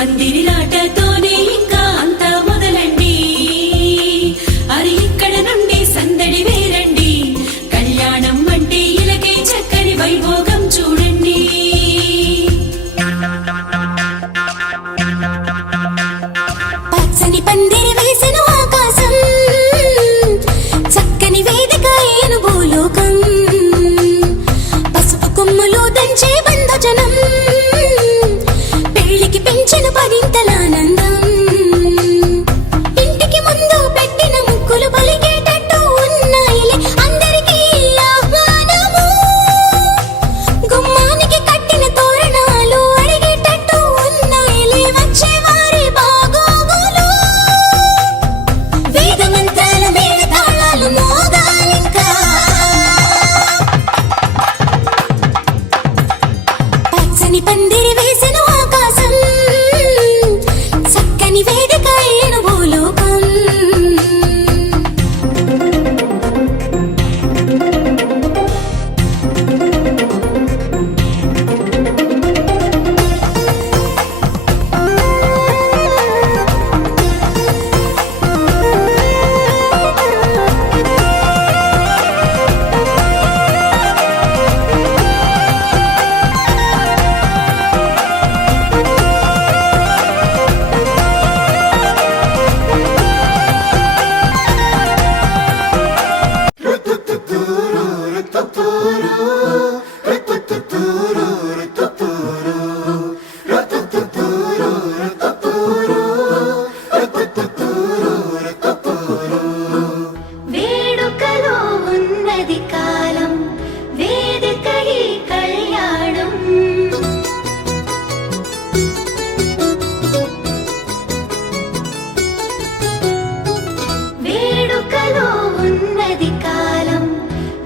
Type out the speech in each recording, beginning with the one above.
పందిరిలాటతోనే ఇంకా అంతా మొదలండి. అరి ఇక్కడ నుండి సందడి వేరండి. కళ్యాణం అంటే ఇలకే చక్కని వైభోగం చూడండి. పచ్చని పందిరి వేసిన ఆకాశం, చక్కని వేదిక ఏను భూలోకం. పసుపు కొమ్ములు దంచే బంధజనం, పెళ్లికి పెంచిన పరింతలానందం. ఇంటికి ముందు పెట్టిన ముక్కులు పలికేటట్టు ఉన్నాయిలే అందరికీ ఆహ్వానము. గుమ్మానికి కట్టిన తోరణాలు అడిగేటట్టు ఉన్నాయిలే వచ్చేవారి బాగోగులు. వేద మంత్రాల మేళతాళాలు మోగాలింకా. పచ్చని పందిరి వేసిన ఆకాశం, చక్కని వేదిక ఏను భూలోకం. వేడుకలో ఉన్నది కాలం, వేదిక ఈ కళ్యాణం. వేడుకలో ఉన్నది కాలం,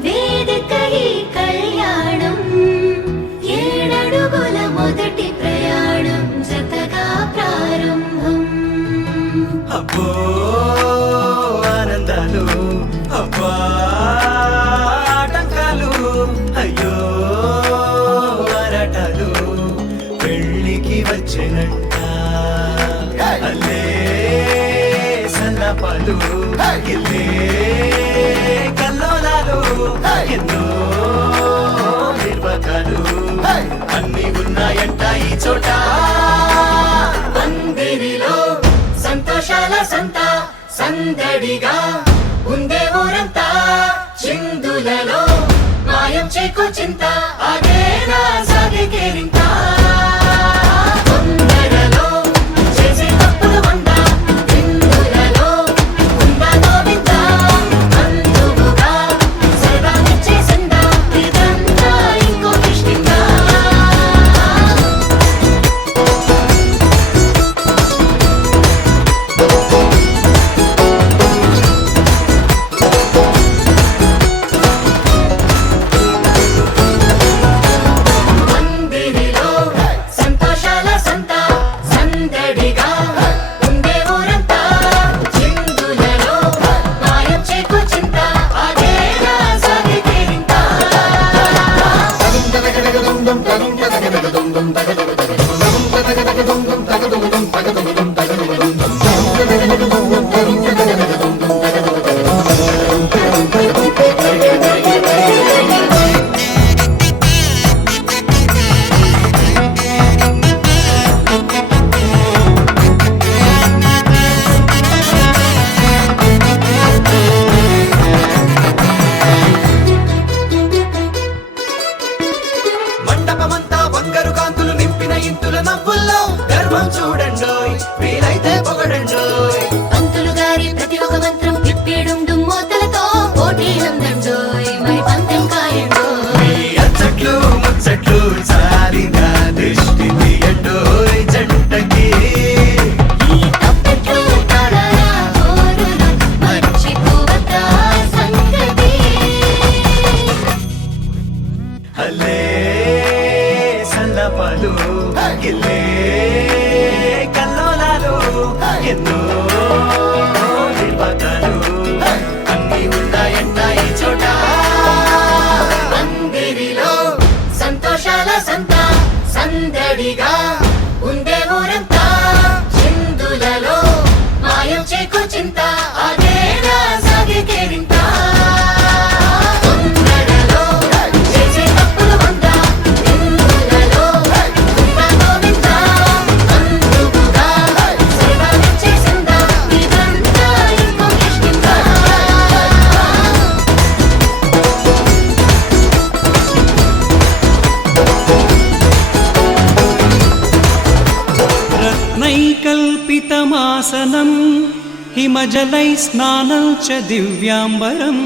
వేదిక ఈ కళ్యాణం. ఏడడుగుల మొదటి ప్రయాణం జతగా ప్రారంభం. అబ్బో ఆనందాలు, అబ్బా ఆటంకాలు, అయ్యో ఆరాటాలు పెళ్ళికి వచ్చినంట. అల్లే సన్నపాలు, ఇల్లే కల్లోలాలు, ఎన్నో నిర్వకాలు అన్ని ఉన్నాయంట ఈ చోట. పందిరిలో సంతోషాల సంత సందడిగా ఉందే ఊరంతా. చిందులలో మాయం చేకో చింత, అదేనా సాగే కేరింత. తొందరలో చేసే తప్పులు వంద, విందులలో ఉందా గోవింద. అందువుగా సరదానిచ్చే సంద, ఇదంతా ఇంకో కిష్కిందా. పందిరిలో సంతోషాల సంత సందడిగా ఉందే ఊరంతా. చిందులలో మాయం చేకో చింత, అదేనా సాగే కేరింత. మండపమంతా బంగారు కాంతులు నింపిన ఇంతుల నవ్వుల్లో గర్వం చూడండోయ్, వీలైతే పొగడండోయ్. పంతులు గారి ప్రతి ఒక మంత్రం తిప్పిడుండు మోతలతో పోటీలందండోయ్, మరి పందెం కాయండోయ్. మీ అచ్చట్లు ముచ్చట్లు సారిన దృష్టి తీయండోయ్ జంటకి. ఈ తప్పెట్లు తాళాల హోరులు మర్చిపోవద్దా సంగతి. అల్లే సన్నపాలు, ఇల్లే కల్లోలాలు, ఎన్నో నిర్వకాలు అన్ని ఉన్నాయంట ఈ చోట. పందిరిలో సంతోషాల సంత సందడిగా ఉందే ఊరంతా. पद्मासनं हिमजलै स्नानं च दिव्याम्बरं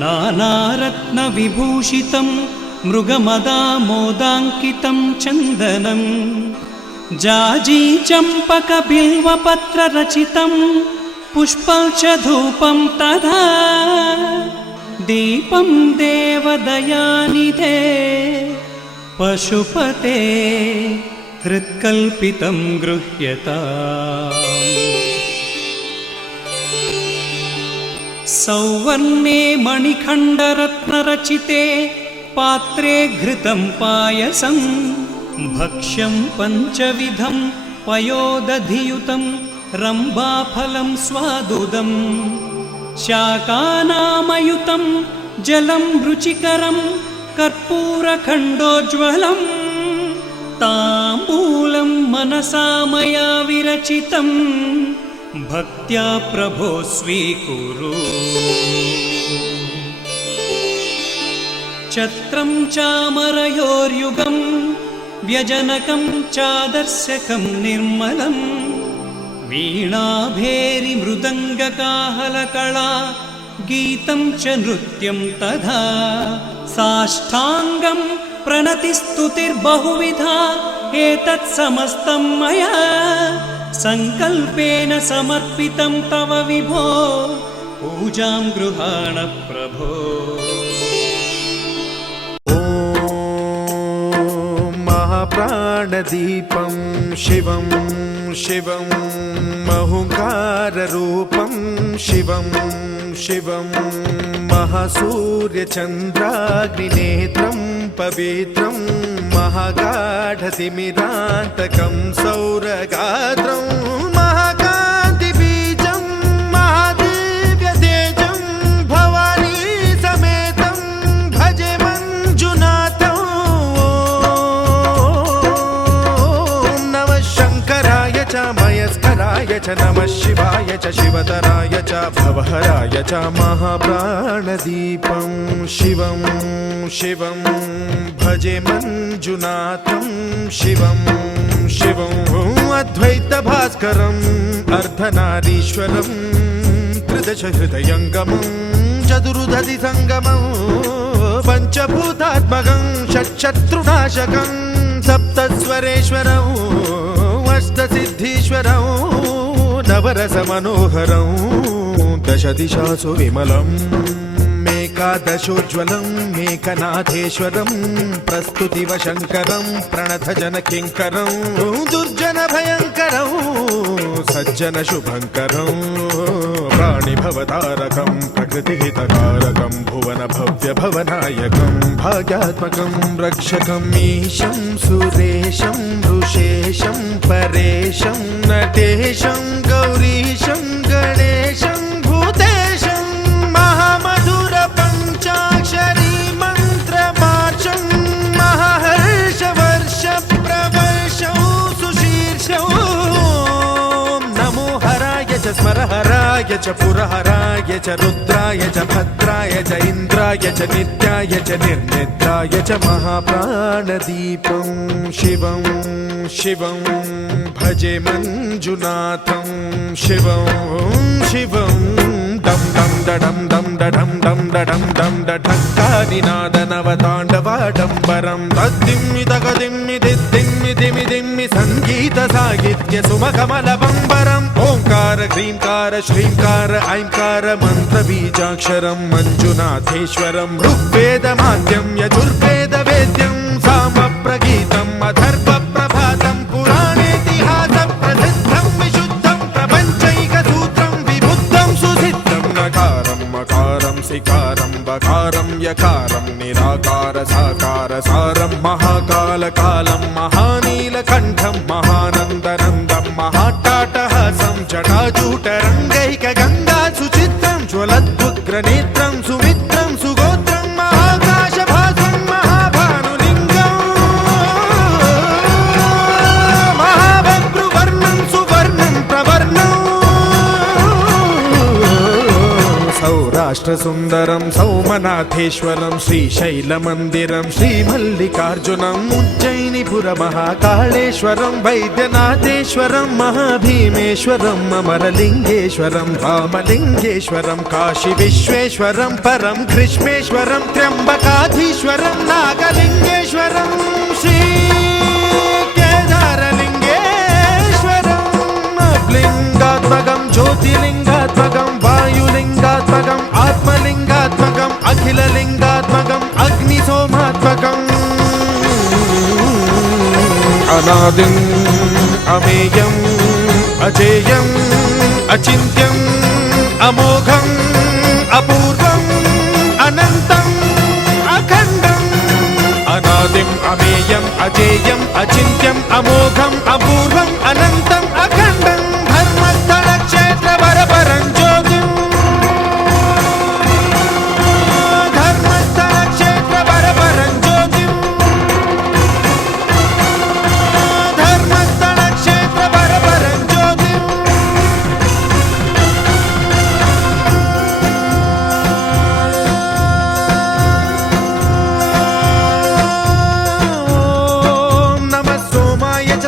नानारत्नविभूषितं मृगमदामोदाङ्कितं चन्दनं जाजी चम्पकबिल्वपत्ररचितं पुष्पं च धूपं तथा दीपं देवदयानिधे पशुपते हृत्कल्पितं गृह्यता सौवर्णे मणिखण्डरत्नरचिते पात्रे घृतं पायसं भक्ष्यं पञ्चविधं पयोदधियुतं रम्भाफलं स्वादुदं शाकानामयुतं जलं रुचिकरं कर्पूरखण्डोज्ज्वलं ताम्बूलं मनसा मया विरचितं भक्त्या प्रभो स्वीकुरु छत्रं चामरयोर्युगं व्यजनकं चादर्शकं निर्मलं वीणाभेरिमृदङ्गकाहलकला गीतं च नृत्यं तथा साष्टाङ्गं प्रणतिस्तुतिर्बहुविधा एतत् समस्तं मया संकल्पेन समर्पितं तव विभो पूजां गृहाण प्रभो ॐ महाप्राणदीपं शिवं शिवं महुङ्काररूपं शिवं शिवं महासूर्यचन्द्राग्निनेत्रं पवित्रं महागाढतिमिरान्तकं सौरगात्रं महाकान्तिबीजं महादिव्यतेजं भवानी समेतं भजे मञ्जुनाथं ॐ नमः शङ्कराय च मयस्कराय च नमः शिवाय च शिवतराय च भवहराय च महाप्राणदीपं शिवं शिवं भजे मञ्जुनाथं शिवं शिवं अद्वैतभास्करम् अर्धनारीश्वरं त्रिदशहृदयङ्गमं चतुर्दधिसङ्गमं पञ्चभूतात्मकं षट्शत्रुनाशकं सप्तस्वरेश्वरं अष्टसिद्धीश्वरं नवरसमनोहरं दशदिशासु विमलम् एकादशोज्ज्वलं मेघनाथेश्वरं प्रस्तुतिवशङ्करं प्रणतजनकिङ्करं दुर्जनभयङ्करं सज्जनशुभङ्करं प्राणिभवतारकं प्रकृतिहितकारकं भुवनभव्यभवनायकं भाग्यात्मकं रक्षकं ईशं सुरेशं ऋषेशं परेशं नटेशं गौरीशं गणेशं भूतेशं महामधुर पञ्चाक्षरी मन्त्रमार्चं महाहर्षवर्ष प्रवर्षं सुशीर्षं नमो हराय च स्मरहराय च पुरहराय च रुद्राय च भद्राय च इन्द्राय च नित्याय च निर्निद्राय च महाप्राणदीपं शिवं शिवं भजे मञ्जुनाथं शिवं शिवं दं दं डडं दं डडं दं डडं दं डढक्कानिनादनवताण्डवाडम्बरं तद्दिम्मि तगदिम्मि दिद्दिम्मि दिमि दिम्मि सङ्गीतसाहित्य सुमकमलबम्बरम् ओङ्कार ह्रीङ्कार श्रीङ्कार ऐङ्कार मन्त्रबीजाक्षरं मञ्जुनाथेश्वरं ऋग्वेदमाद्यं यजुर्वेदवेद्यं सामप्रगीतम् अथर्वप्रभातं पुराणेतिहासप्रसिद्धं विशुद्धं प्रपञ्चैकसूत्रं विबुद्धं सुसिद्धं नकारं मकारं सिकारं बकारं यकारं निराकार साकार सारं महाकालकालं महानीलकण्ठं महानन्दनन्दं महाट्टाटहासं जटाजूटरङ्गैकगङ्गा सुचित्रं ज्वलद्वुग्रनेत्रं सुमित्रं सुगोत्रं महाकाशभासं महाभानुलिङ्गं महाभद्रुवर्णं सुवर्णं प्रवर्णं సౌరాష్ట్రసుందరం సౌమనాథేశ్వరం శ్రీశైలమందిరం శ్రీమల్లికార్జునం ఉజ్జయినిపురమహాకాళేశ్వరం వైద్యనాథేశ్వరం మహాభీమేశ్వరం అమరలింగేశ్వరం రామలింగేశ్వరం కాశీ విశ్వేశ్వరం పరం కృష్ణేశ్వరం త్ర్యంబకాధీశ్వరం నాగలింగేశ్వరం శ్రీ కేదారలింగేశ్వరం లింగాత్మకం జ్యోతిలింగాత్మకం వాయులింగాత్మకం ఆత్మలింగాత్మకం అఖిలలింగాత్మకం అగ్నిసోమాత్మకం అనాదిం అమేయం అజేయం అచింత్యం అమోఘం అపూర్వం అనంతం అఖండం అనాదిం అమేయం అజేయం అచింత్యం అమోఘం అపూర్వం అనంతం అఖండం ధర్మస్థల క్షేత్ర వరపరం జ్యోతిం ధర్మస్థల క్షేత్ర వరపరం జ్యోతిం ధర్మస్థల క్షేత్ర వరపరం జ్యోతిం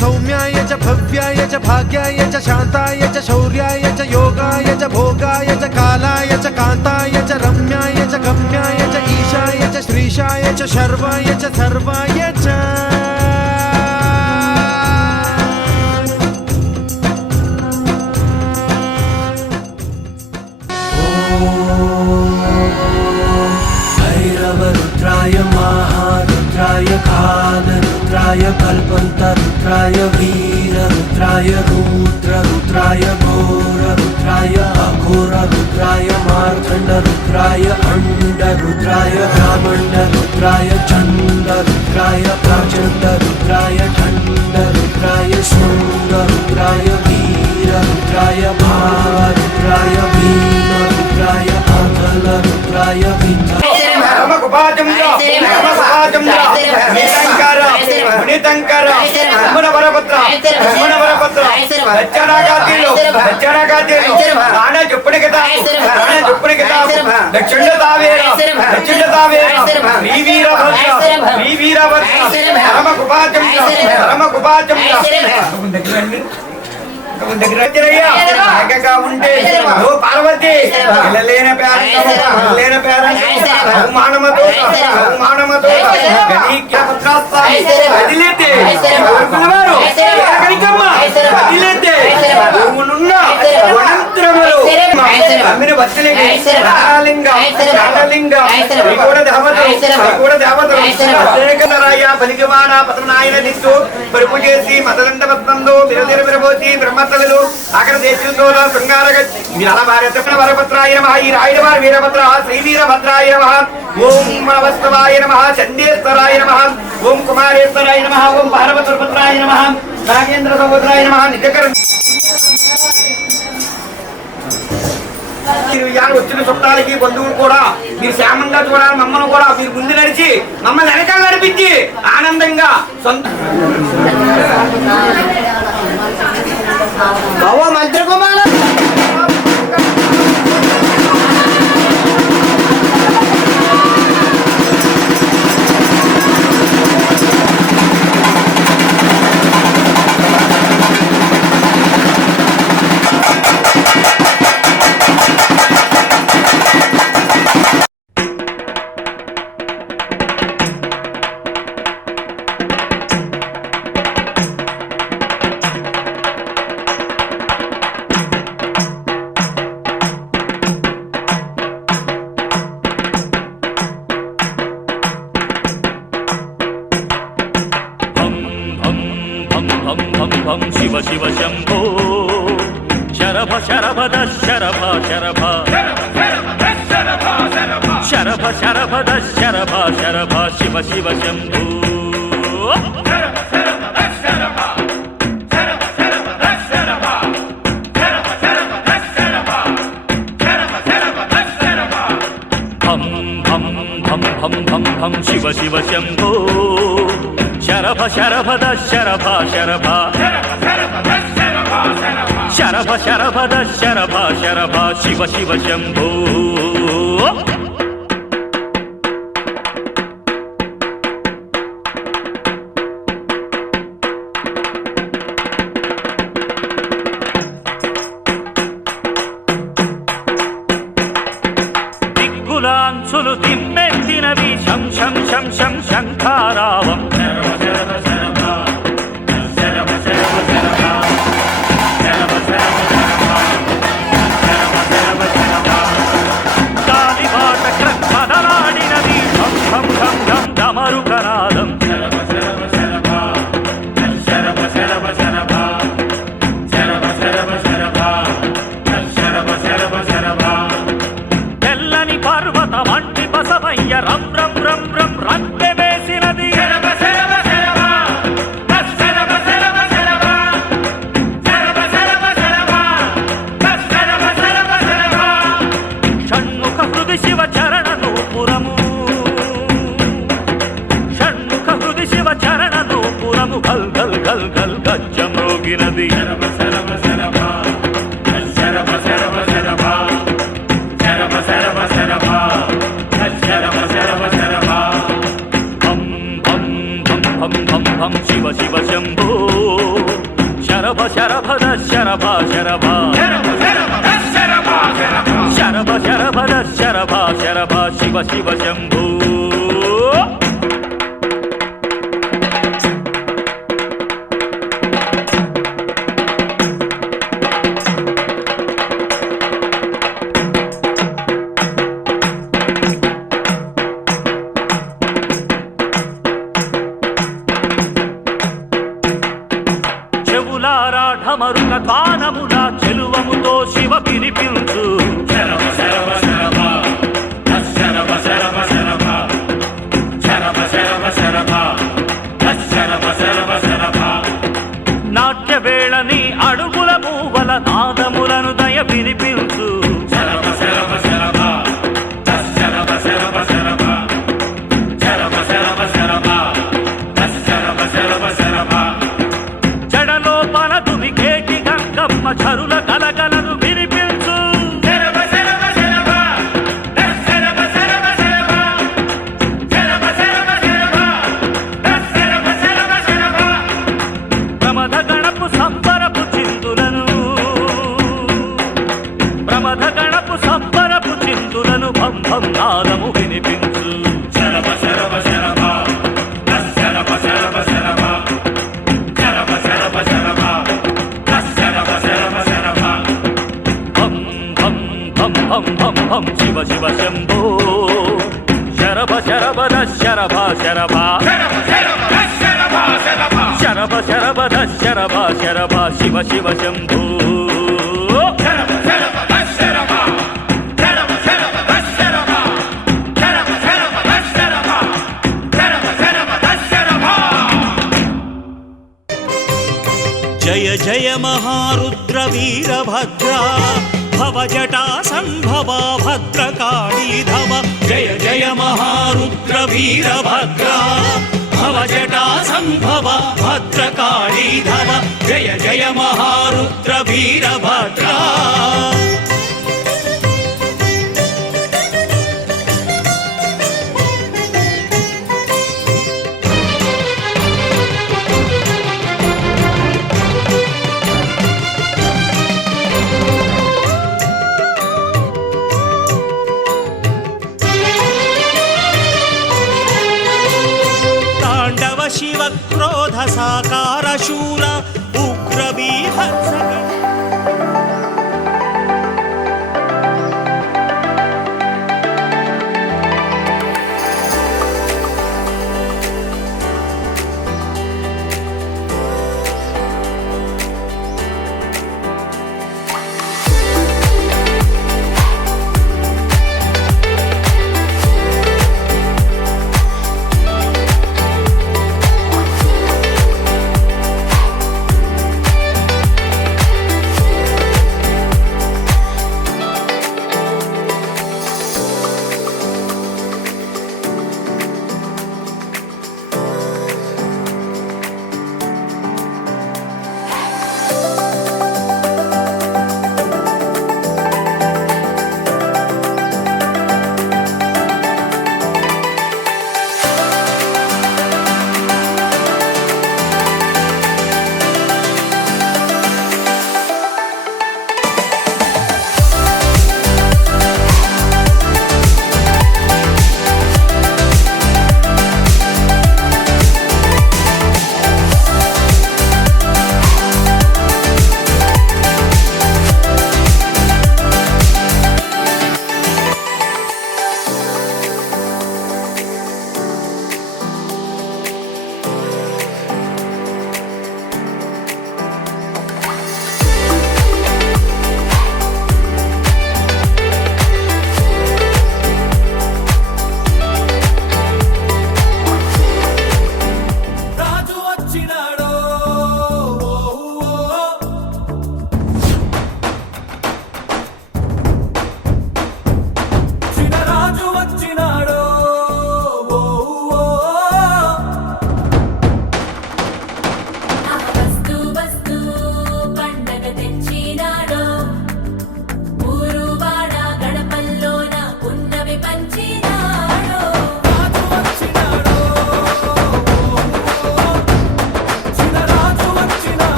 సౌమ్యాయ చ భవ్యాయ చ భాగ్యాయ చ శాంతాయ చ శౌర్యాయ చ యోగాయ చ భోగాయ చ కాలాయ చ కాంతాయ చ రమ్యాయ చ గమ్యాయ చ ఈశాయ చ శ్రీశాయ చ శర్వాయ చ సర్వాయ చ भैरवरुद्राय महारुद्राय कालरुद्राय कल्पन्तरुद्राय वीररुद्राय रुद्ररुद्राय घोररुद्राय अघोररुद्राय मार्तण्डरुद्राय अण्डरुद्राय ब्राह्मण्डरुद्राय चण्डरुद्राय प्रचण्डरुद्राय खण्डरुद्राय शृङ्गरुद्राय वीररुद्राय भारुद्राय भीमरुद्राय अकलरुद्राय దగ్గరగా ఉంటే ఓ పార్వతి పిల్లలేన అవమానమతో వదిలేతే వదిలేతే భూములున్న వనంత్రములు అమ్మిన వత్సలింగం పలికివాడ పతనాయన దిత్తు పరుపు చేసి మదలండ పత్నంలో విరదిర విరబోసి బ్రహ్మతలు అక్కడ దేశంలో శృంగార భారత వరభద్రాయ నమః ఈ రాయుడ వారి వీరభద్ర శ్రీ వీరభద్రాయ నమః ఓం మనవస్తవాయ నమః చందేశ్వరాయ నమః ఓం కుమారేశ్వరాయ నమః ఓం పార్వతీపుత్రాయ నమః నాగేంద్ర సహోదరాయ నమః నిజకర వచ్చిన చుట్టాలకి బంధువులు కూడా మీరు క్షేమంగా చూడాలి మమ్మల్ని కూడా మీరు ముందు నడిచి మమ్మల్ని వెనకాల నడిపించి ఆనందంగా సొంత మంత్రి కుమార్ शिव शिव शंभो शरभ शरभद शरभ शरभ शरभ शरभद शरभ शरभ शिव शिव शंभो भम भम भम भम भम भम शिव शिव शंभो शरभ शरभद शरभ शरभ शरभ शरभद शरभ शरभ शिव शिव शंभो దిక్కులాంచులు దిమ్మెత్తినవి శం శం శం శం శంఖారావం గాలిబాట కదలాడినది ఢం ఢం ఢం ఢం డమరుకనాదం తెల్లని పర్వత మంటి బసవయ్య రం రం రం రం రంకె వేసినది షణ్ముఖ హృది శివ చరణ నూపురము షణ్ముఖ హృది శివ చరణ నూపురము గల్ గల్ గల్ గల్ గజ్జమ్రోగినది భం భం భం భం భం భం శివ శివ శంభో శరభ శరభద శరభ శరభ శరభ శరభద శరభ శరభ శివ శివ శంభో చెవులారా ఢమరుక తానముల చెలువముతో శివ పిలిపించు నాట్య వేళని అడుగుల మూవల నాదములను దయ వినిపించు జడలో పలదుని కేటి గంగమ్మ చరుల గలగలను వినిపించు ప్రమథ గణపు సంబరపు చిందులను ప్రమథ గణపు సంబరపు చిందులను భం భం నాదము వినిపించు భం భం భం భం భం భం శివ శివ శంభో శరభ శరభద శరభ శరభ శరభ శరభద శరభ శరభ శివ శివ శంభో జయ జయ మహారుద్ర వీరభద్ర భవజటా సంభవ భద్రకాళీధవ జయ జయ మహారుద్ర వీరభద్ర భవజటా సంభవ భద్రకాళీధవ జయ జయ మహారుద్ర వీరభద్ర శివ క్రోధ సాకార శూర ఉగ్ర బీభత్స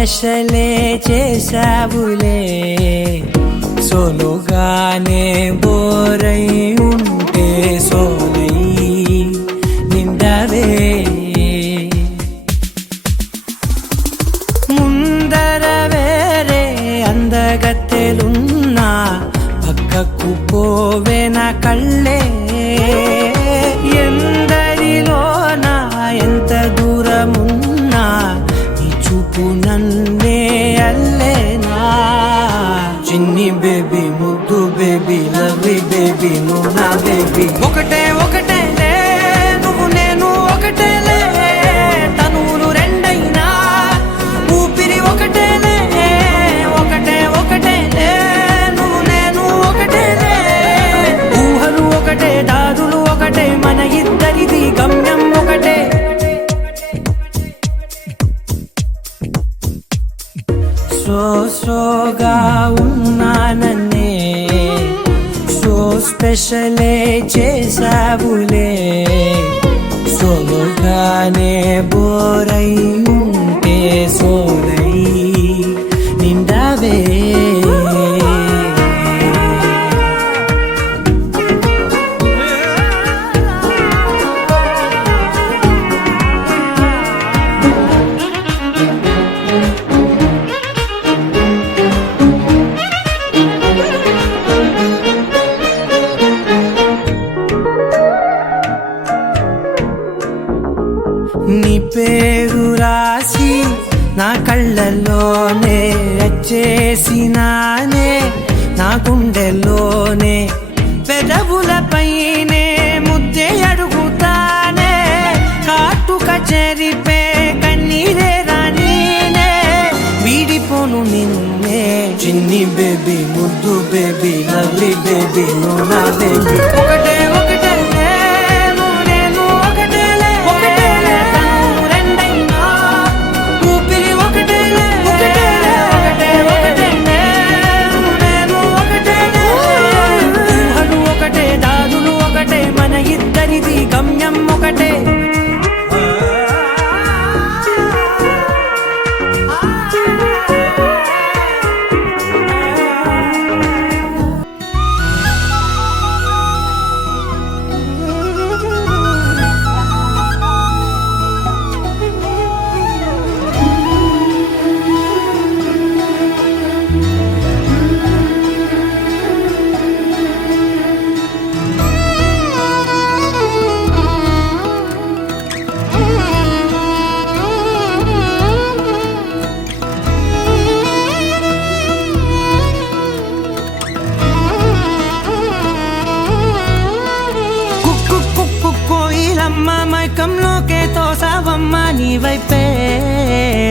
స్పెషలే చేసావులే సోలోగానే బోరై ఉంటే సోలై నిండవే ముందర వేరే అందగత్తెలున్నా పక్కకు పోవే నా కళ్ళే ఎందరిలోనా ఎంత దూరమున్నా నీ చూపు నన్నే అల్లేనా చిన్ని బేబీ ముద్దు బేబీ లవ్లీ బేబీ నువ్వు నా బేబీ ఒకటే ఒకటేలే నువ్వు నేను ఒకటేలే తనువులు రెండైనా ఊపిరి ఒకటేలే ఒకటే ఒకటేలే నువ్వు నేను ఒకటేలే ఊహలు ఒకటే దాదులు ఒకటే మన ఇద్దరిది గమ్యం ఒకటే సోగా ఉన్నానన్నే సో స్పెషలే చేసావులే సోలోగానే బోరై ఉంటే సోలై నిండవే నీ పేరు రాసి నా కళ్ళల్లోనే వచ్చేసినానే నా గుండెల్లోనే పెదవులపైనే ముద్దే అడుగుతానే కాటుక చెరిపే కన్నీరే రానీనే వీడిపోను నిన్నే చిన్ని బేబీ ముద్దు బేబీ లవ్లీ బేబీ నువ్వు నా బేబీ ఒకటే ఒకటేలే నువ్వు నేను ఒకటేలే ఒకటేలే తనువు రెండైనా ఊపిరి ఒకటేలే ఒకటేలే ఒకటే ఒకటేలే నువ్వు నేను ఒకటేలే ఊహలు ఒకటే దాదులు ఒకటే మన ఇద్దరిది గమ్యం ఒకటే కోయిలమ్మ మైకంలోకే తోసావమ్మ నీ వైపే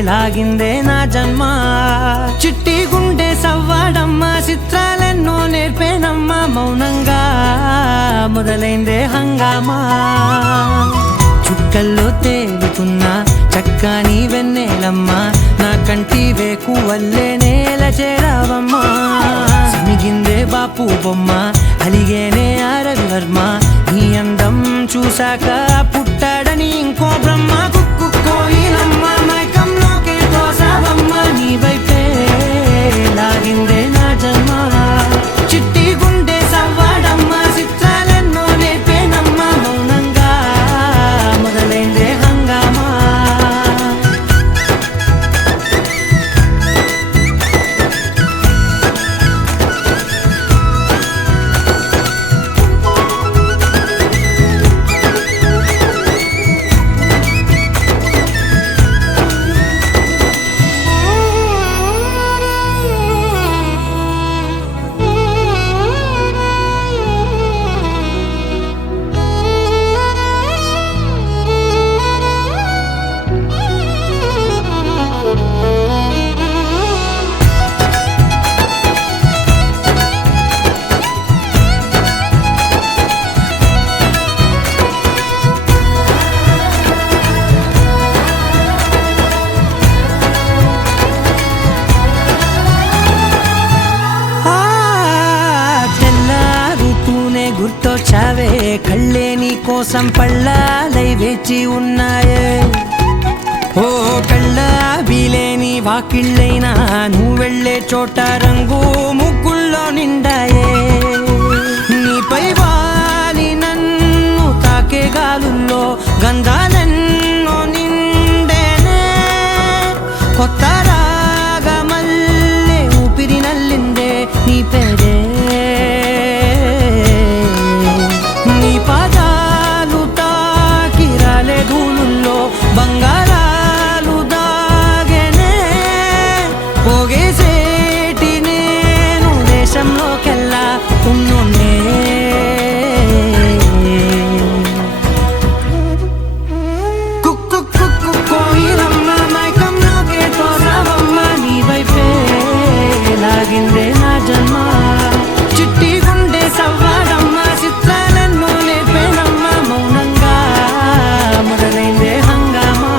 లాగిందే నా జన్మ చిట్టి గుండె సవ్వాడమ్మ చిత్రాలెన్నో నేర్పేనమ్మ మౌనంగా మొదలైందే హంగామా చుక్కల్లో తేలుతున్నా చక్కని వెన్నెలమ్మ నా కంటి వేకు వల్లే నేల చేరావమ్మా సిమిగిందే బాపు బొమ్మ అలిగేనే ఆరవి వర్మ నీ అందం చూశాక పుట్టాడని ఇంకో బ్రహ్మ కుక్కు కోయిలమ్మ మైకంలోకే తోసావమ్మ నీ వైపే లాగిందే నా జన్మ చిట్టి గుండె సవ్వాడమ్మ చిత్రాలెన్నో నేర్పేనమ్మ మౌనంగా మొదలైందే హంగామా కళ్ళే నీ కోసం పళ్ళాలై వేచి ఉన్నాయే ఓ కళ్ళ బిలేని వాకిళ్ళైనా నువ్వు వెళ్ళే చోట రంగు ముగ్గుల్లో నిండాయే నీపై వాలి నన్ను తాకే గాలుల్లో గంధాలెన్నో నిండేనే కొత్త రాగమల్లే ఊపిరి నల్లిందే నీ పేరే నీ పాదాలు తాకి రాలే ధూళుల్లో బంగారాలు దాగెనే పోగేసేటి నేను దేశంలోకెల్లా ఉన్నోనే కుక్కు కుక్కు కోయిలమ్మ మైకంలోకే తోసావమ్మ నీ వైపే లాగిందే నా జన్మ చిట్టి గుండె సవ్వాడమ్మ చిత్రాలెన్నో నేర్పేనమ్మ మౌనంగా మొదలైందే హంగామా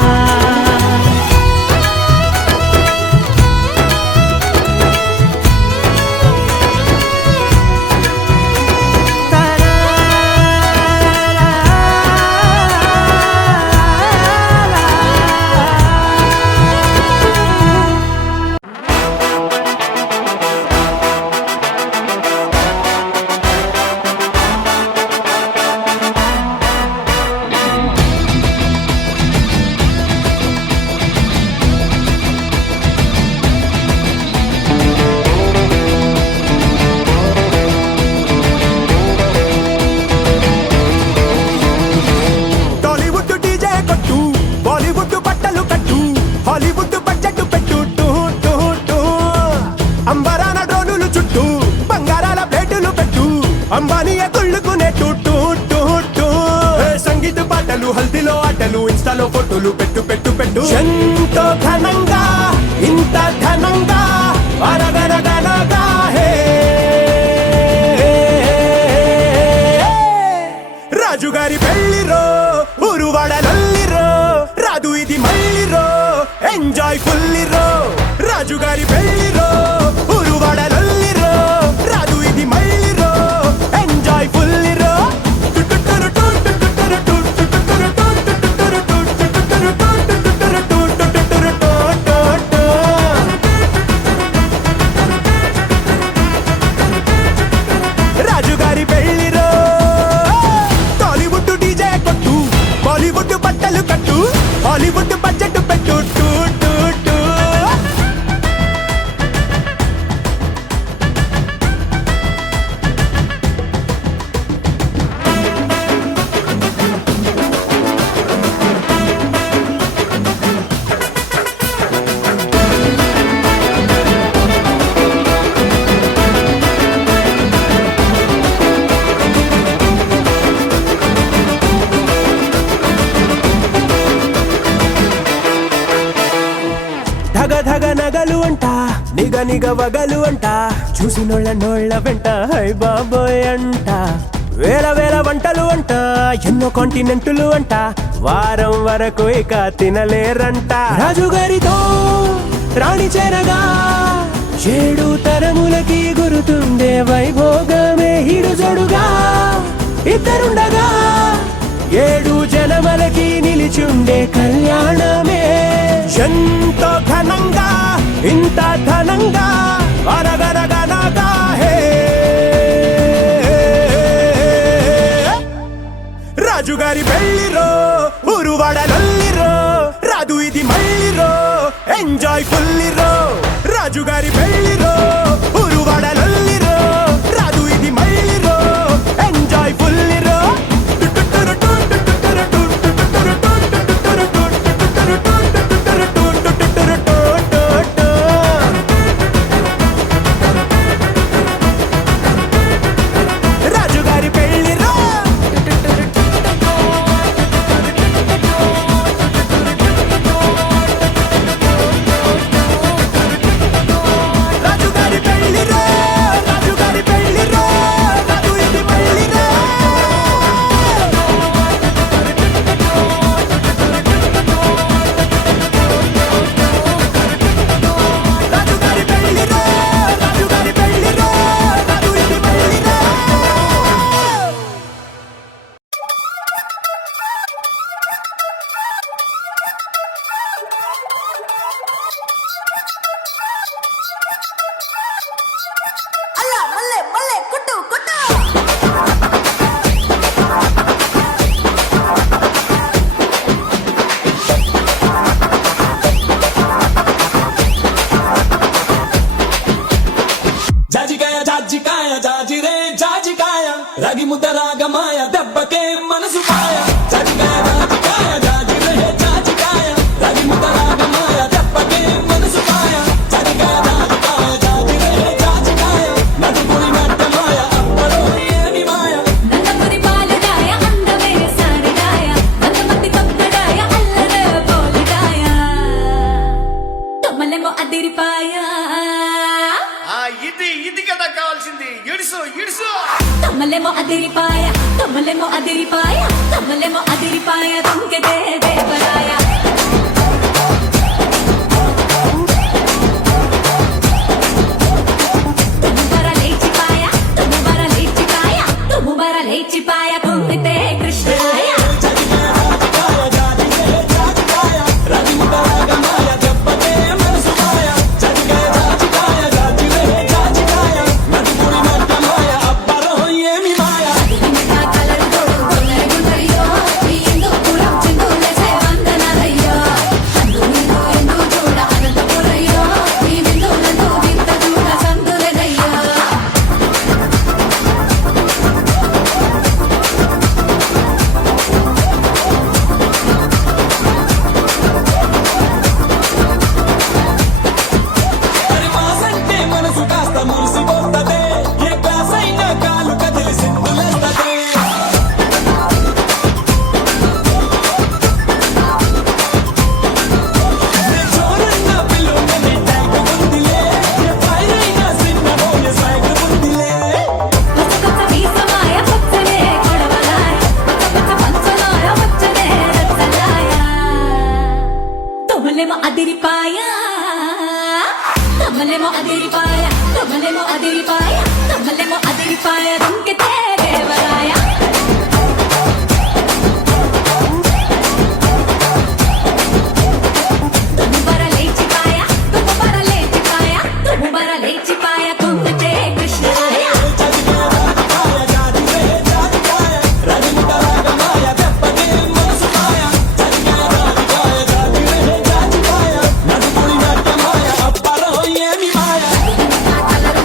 టాలీవుడ్ డీజే కొట్టు బాలీవుడ్ బట్టలు కట్టు హాలీవుడ్ బడ్జెట్ పెట్టు టూ టూ టూ అంబరాన డ్రోనులు చుట్టూ బంగారాల ప్లేటులు పెట్టు అంబానీయ తుళ్ళుకునే టూ టూ టూ టూ సంగీత పాటలు హల్దీలో ఆటలు ఇన్స్టాలో ఫోటోలు పెట్టు పెట్టు పెట్టు ఎంతో ఘనంగా ఇంత ఘనంగా అరగనగనగా హే రాజుగారి పెళ్లిరో ఊరువాడలల్లిరో రాదు ఇది మళ్ళీరో ఎంజాయ్ ఫుల్లిరో రాజుగారి పెళ్లిరో ఊరువాడలల్లిరో రాదు ఇది మళ్ళీరో ఎంజాయ్ ఫుల్లిరో రాజుగారి పెళ్లిరో టాలీవుడ్ డీజే కొట్టు బాలీవుడ్ బట్టలు కట్టు హాలీవుడ్ బడ్జెట్ పెట్టు టూ టూ టూ ధగ ధగ నగలు అంట నిగ నిగ వగలు అంట చూసినోళ్ళ నోళ్ళ వెంట హై బాబోయ్ అంట వేల వేల వంటలు అంట ఎన్నో కాంటినెంటులు అంట వారం వరకు ఇక తినలేరంట రాజుగారితో రాణి చేరగా 7 తరములకి గురుతుండే వైభోగమే హిడు జడుగా ఇద్దరుండగా 7 జనమలకి నిలిచుండే కళ్యాణమే ఎంతో ఘనంగా ఇంత ఘనంగా అరగరగనగా హే రాజుగారి పెళ్లిరో ఊరువాడలల్లిరో రాదు ఇది మళ్ళీరో ఎంజాయ్ ఫుల్లిరో రాజుగారి పెళ్లిరో ఊరువాడలల్లిరో రాదు ఇది మళ్ళీరో ఎంజాయ్ ఫుల్లిరో రాజుగారి పెళ్లిరో రగి ముద్ద రాగమాయ దెబ్బకే మనసు మాయ చదికాయ రాజికాయ జాజిరే జాజికాయ రగి ముద్ద రాగమాయ దెబ్బకే మనసు మాయ చదికాయ రాజికాయ జాజిరే జాజికాయ నడుపుని నట్టమాయ అప్పలో ఏమి మాయ నందమూరి బాలుడాయ అందమే సారిడాయ వందమంది కొత్తడాయ అల్లరే పోలిడాయ తొమ్మలేమో అదిరిపాయ ఇది కదా కావాల్సింది ఇడుసు ఇడుసు తొమ్మలేమో అదిరిపాయ తొమ్మలేమో అదిరిపాయ తొమ్మలేమో అదిరిపాయ తొంకెతే దేవరాయ తుమ్ముబర లేచిపాయ తొంగితే కృష్ణాయ రగి ముద్ద రాగమాయ దెబ్బకే మనసు మాయ చదికాయ రాజికాయ జాజిరే జాజికాయ నడుపుని నట్టమాయ అప్పలో ఏమి మాయ మరి మాసంటే మనసు కాస్త మురిసిపోతదే ఏ క్లాస్ అయినా కాలు కదిలి సింధులేస్తదే నే జోరైన పిలువని ట్యాంక్ ఉందిలే ఏ పైరైన సిన్నబోయే సైకిల్ ఉందిలే తొమ్మలేమో అదిరిపాయ తొమ్మలేమో అదిరిపాయ తొమ్మలేమో అదిరిపాయ తొమ్మలేమో అదిరిపాయ దొంకితే దేవరాయ తుమ్ముబర లేచిపాయ తుమ్ముబర లేచిపాయ తుమ్ముబర లేచిపాయ తొంగితే కృష్ణాయ చదికాయ రాజికాయ జాజిరే జాజికాయ రగి ముద్ద రాగమాయ దెబ్బకే మనసు మాయ చదికాయ రాజికాయ జాజిరే జాజికాయ నడుపుని నట్టమాయ అప్పలో ఏమి మాయ కలరు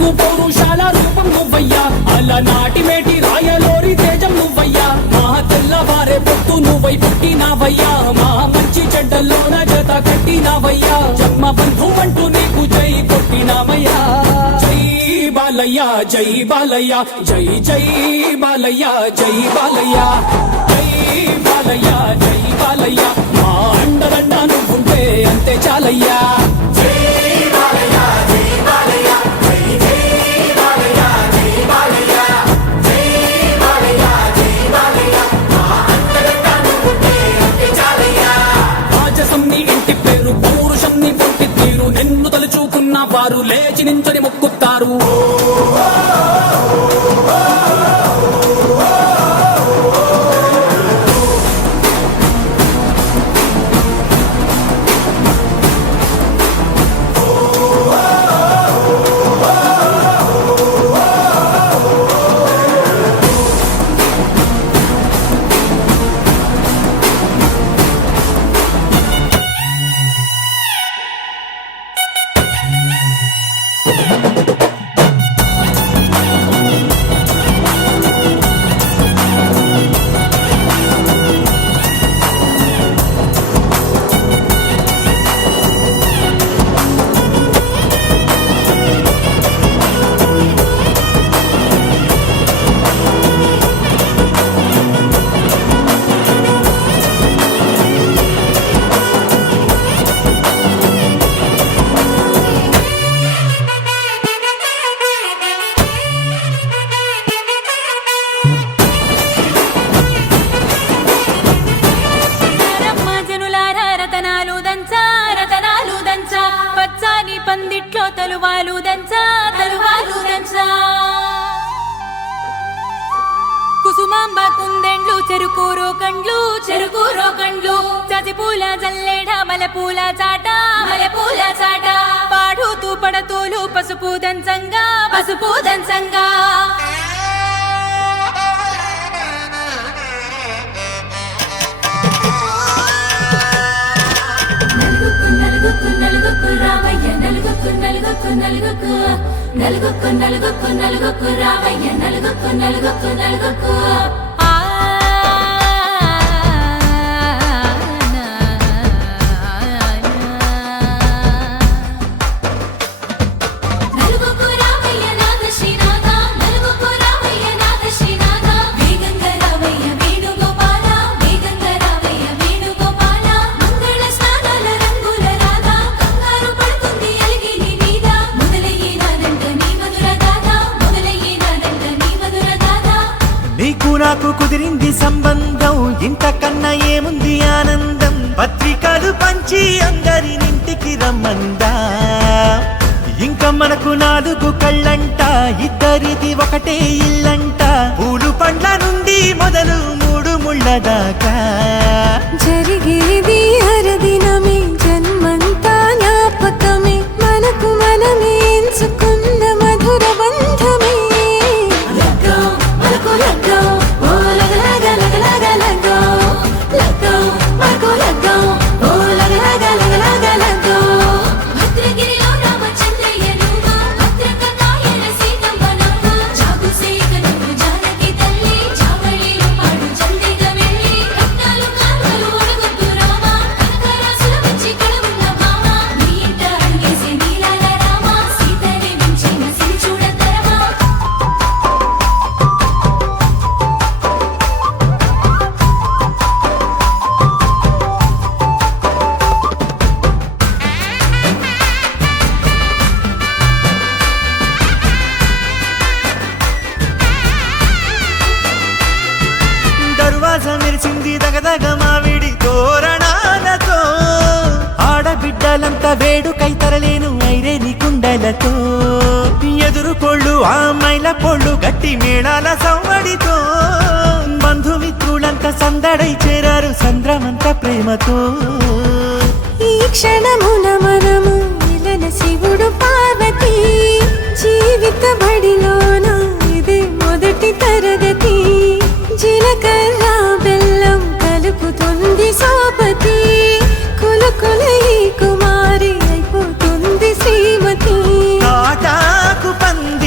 తెలుగు పౌరుషాల రూపం నువ్వయ్యా అలనాటి మేటి రాయలోరి తేజం నువ్వయ్యా మా తెల్లవారే పొత్తు నువ్వై పుట్టినావయ్యా మా మంచి చెడ్డల్లోన జత కట్టినావయ్యా జన్మ బంధు అంటూ నీకు జై కొట్టినామయ్యా జై బాలయ్య జై బాలయ్య జై జై బాలయ్య జై బాలయ్య జై బాలయ్య జై బాలయ్య మా అండదండ నువ్వుంటే అంతే చాలయ్యా రాజసం నీ ఇంటి పేరు పౌరుషం నీ పొట్టి తీరు నిన్ను తలుచుకున్న వారు లేచి నించని మొక్కుతారు రమ్మ జనులారా రతనాలు దంచా రతనాలు దంచా పచ్చాని పందిట్లో తలువాలు దంచా తలువాలు దంచా కుసుమాంబ కుందెండ్లు చెరుకూరో కండ్లు చెరుకూరో కండ్లు చజిపూల జల్లేడ మలపూల చాట మలపూల చాట పాడుతూ పడతూలు పసుపు దంచంగా పసుపు దంచంగా నలుగుకు నలుగుకు రావయ్య నలుగుకు నలుగుకు నలుగుకు నలుగుకు నలుగుకు నలుగుకు రావయ్య నలుగుకు నలుగుకు నలుగుకు నలుగుకు రావయ్య నాద శ్రీనాథ నలుగుకు రావయ్య నాద శ్రీనాథ వేగంగా రావయ్య వేణుగోపాల వేగంగా రావయ్య వేణుగోపాల మంగళ స్నానాల రంగుల రాధా కంగారు పడుతుంది అలిగి నీ మీద మొదలయ్యేనాదంట నీ మధుర గాథ మొదలయ్యేనాదంట నీ మధుర గాథ నీకు నాకు కుదిరింది సంబంధం ఇంతకన్నా ఏముంది ఆనందం పత్రికలు పంచి అందరినింటికి రమ్మందా ఇంకా మనకు 4 కళ్ళంట ఇద్దరిది ఒకటే ఇల్లంట పూలు పండ్ల నుండి మొదలు 3 ముళ్ళ దాకా జరిగేది హరదినమే జన్మంతా జ్ఞాపకమే మనకు మనమే ఎంచుకున్న మధుర బంధమే లగ్గో మనకు లగ్గో ఓ లగలగ లగలగ లగ్గో లగ్గో మనకు లగ్గో ఓ లగలగ లగలగ లగ్గో భద్రగిరిలో రామచంద్రయ్య నువ్వు భద్రంగ కాయల సీతమ్మ నువ్వు జాగు సేక నువ్వు జానకి తల్లి జావళిలో పాడు జల్దిగా వెళ్ళి రత్నాలు కాంతలు అడగొద్దు రామ కనకరాసుల వచ్చి కడవున్న భామ నీ ఇంట అడిగేసే నీలాల రామ సీతని మించిన సిరి చూడతరమా దర్వాజా మెరిసింది దగదగ మావిడి తోరణాలతో ఆడబిడ్డలంతా వేడుకై తరలేను ఐరేని కుండలతో ఎదురుకోళ్ళు ఆ మైల పొళ్ళు గట్టి మేళాల సవ్వడితో బంధుమిత్రులంతా సందడై చేరారు సంద్రమంతా ప్రేమతో ఈ క్షణమున మనము ఇలన శివుడు పార్వతి జీవిత బడిలోన ఇదే మొదటి తరగతి జీలకర్ర బెల్లం కలుపుతుంది సోపతి కులకుల ఈ కుమారి అయిపోతుంది శ్రీమతి తాటాకు పంద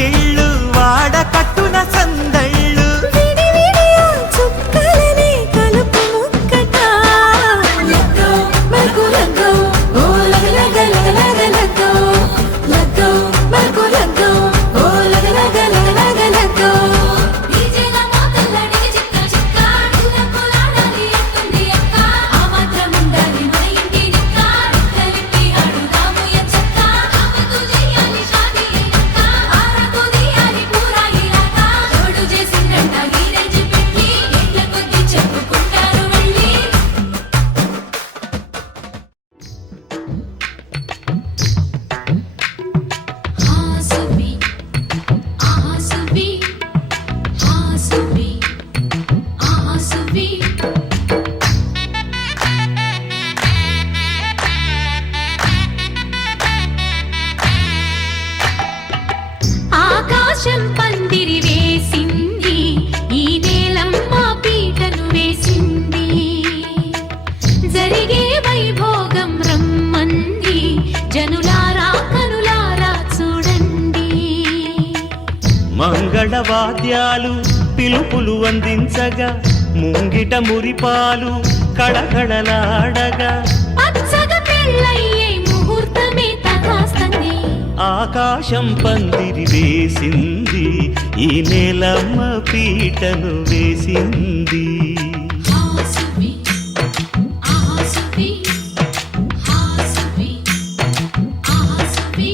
మంగళవాద్యాలు పిలుపులు అందించగా ముంగిట మురిపాలు కళకళలాడగా పచ్చగా పెళ్ళయ్యే ముహూర్తమే తగాస్తుంది. ఆకాశం పందిరి వేసింది, ఈ నేలమ్మ పీటను వేసింది. హాసువి ఆసువి హాసువి ఆసువి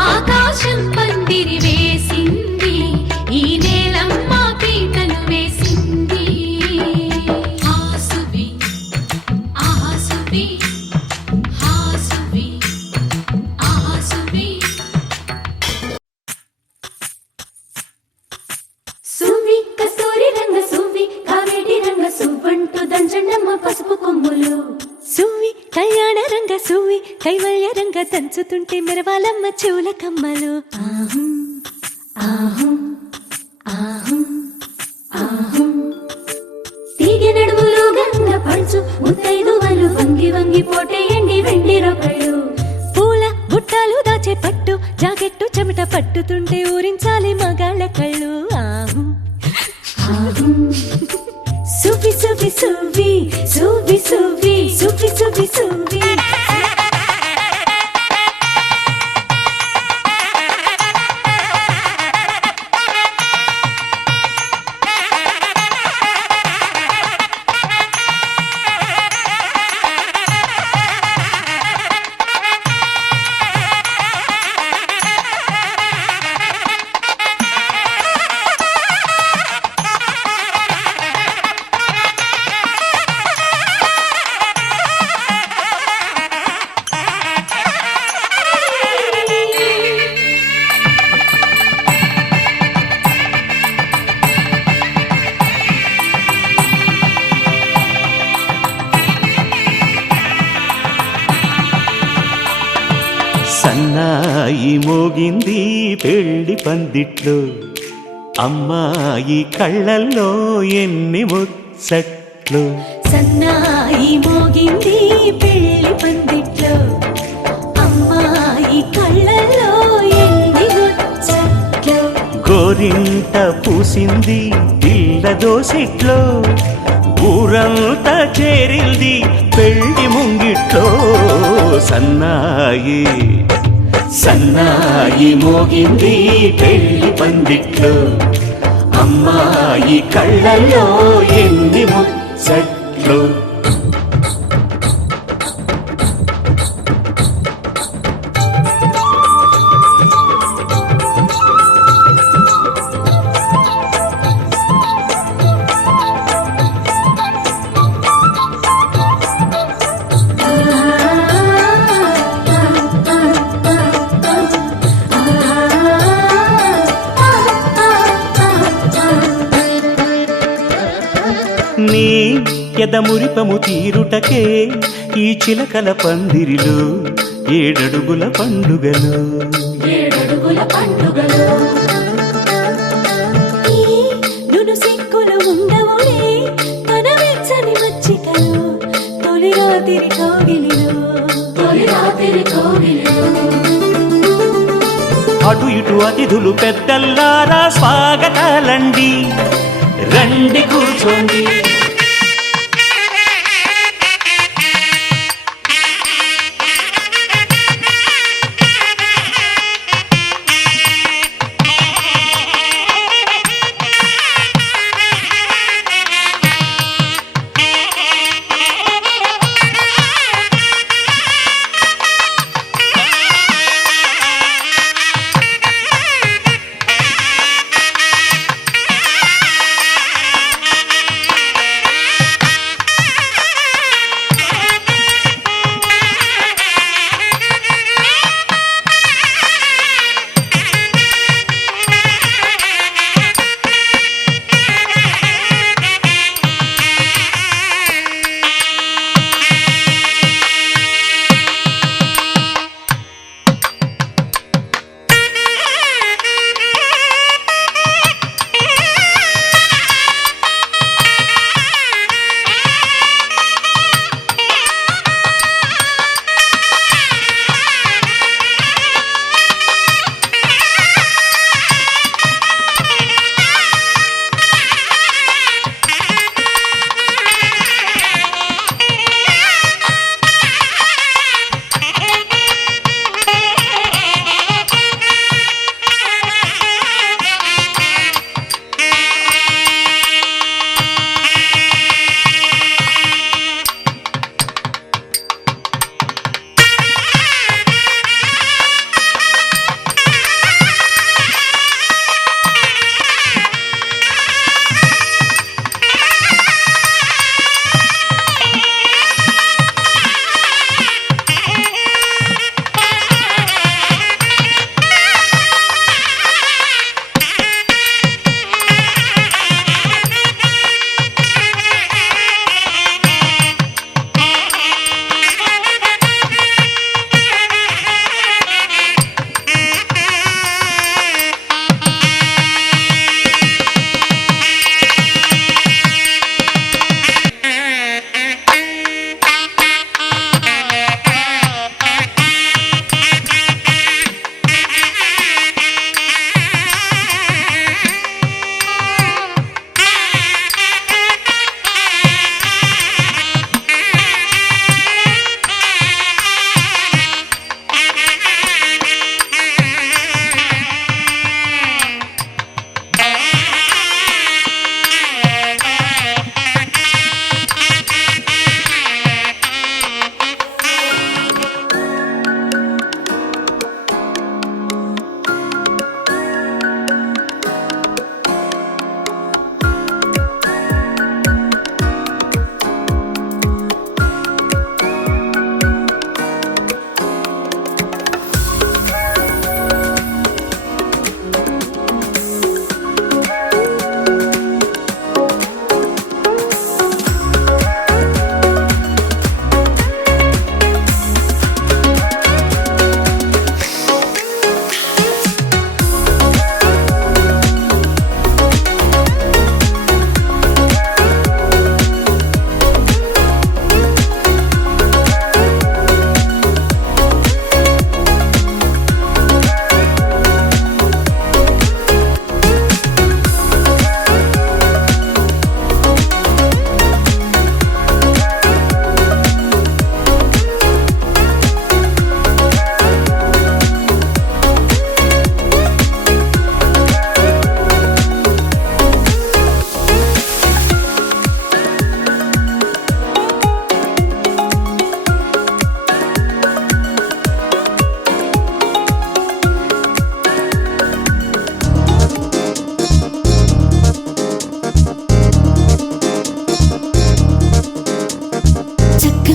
ఆకాశం పందిరి వేసింది, ఈ నేలమ్మ పీటను వేసింది. ఆసువి ఆసువి హాసువి ఆసువి సువి కస్తూరి రంగ సువి కావేటి రంగ సువ్వంటూ దంచండమ్మ పసుపు కొమ్ములు. సువ్వి కళ్యాణ రంగ సువ్వి కైవల్య రంగ దంచుతుంటే మెరవాలమ్మ చెవుల కమ్మలు. ఆహుం ఆహుం ఆహుం ఆహుం తీగె నడుములు గంగ పంచు ముత్తైదువలు వంగి వంగి పోటేయండి వెండి రొకళ్ళు. పూల బుట్టాలు దాచే పట్టు జాకెట్టు చెమట పట్టుతుంటే ఊరించాలి మగాళ్ళ కళ్ళు. ఆహు ఆహుం సువ్వి సువ్వి సువ్వి సువ్వి సువ్వి సువ్వి సువ్వి సువ్వి. సన్నాయి మోగింది పెళ్లి పందిట్లో, అమ్మాయి కళ్ళల్లో ఎన్ని ముచ్చట్లు. సన్నాయి మోగింది పెళ్లి పందిట్లో, అమ్మాయి కళ్ళల్లో ఎన్ని ముచ్చట్లు. గోరింట పూసింది పిల్ల దోసిట్లో, ఊరంతా చేరింది పెళ్లి ముంగిట్లో. సన్నాయి సన్నాయి మోగింది పెళ్లి పందిట్లో, అమ్మాయి కళ్ళల్లో ఎన్ని ముచ్చట్లు. నీ ఎదమురిపము తీరుటకే ఈ చిలకల పందిరిలో ఏడడుగుల పండుగలు. ఏడడుగుల పండుగలు ఈ నును సిక్కులు ఉండవులే తన వెచ్చని మచ్చికలు, తొలి రాత్రి కోగిలిలో తొలి రాత్రి కోగిలిలో. అటు ఇటు అతిథులు పెద్దల్లారా స్వాగతాలండి, రండి కూర్చోండి.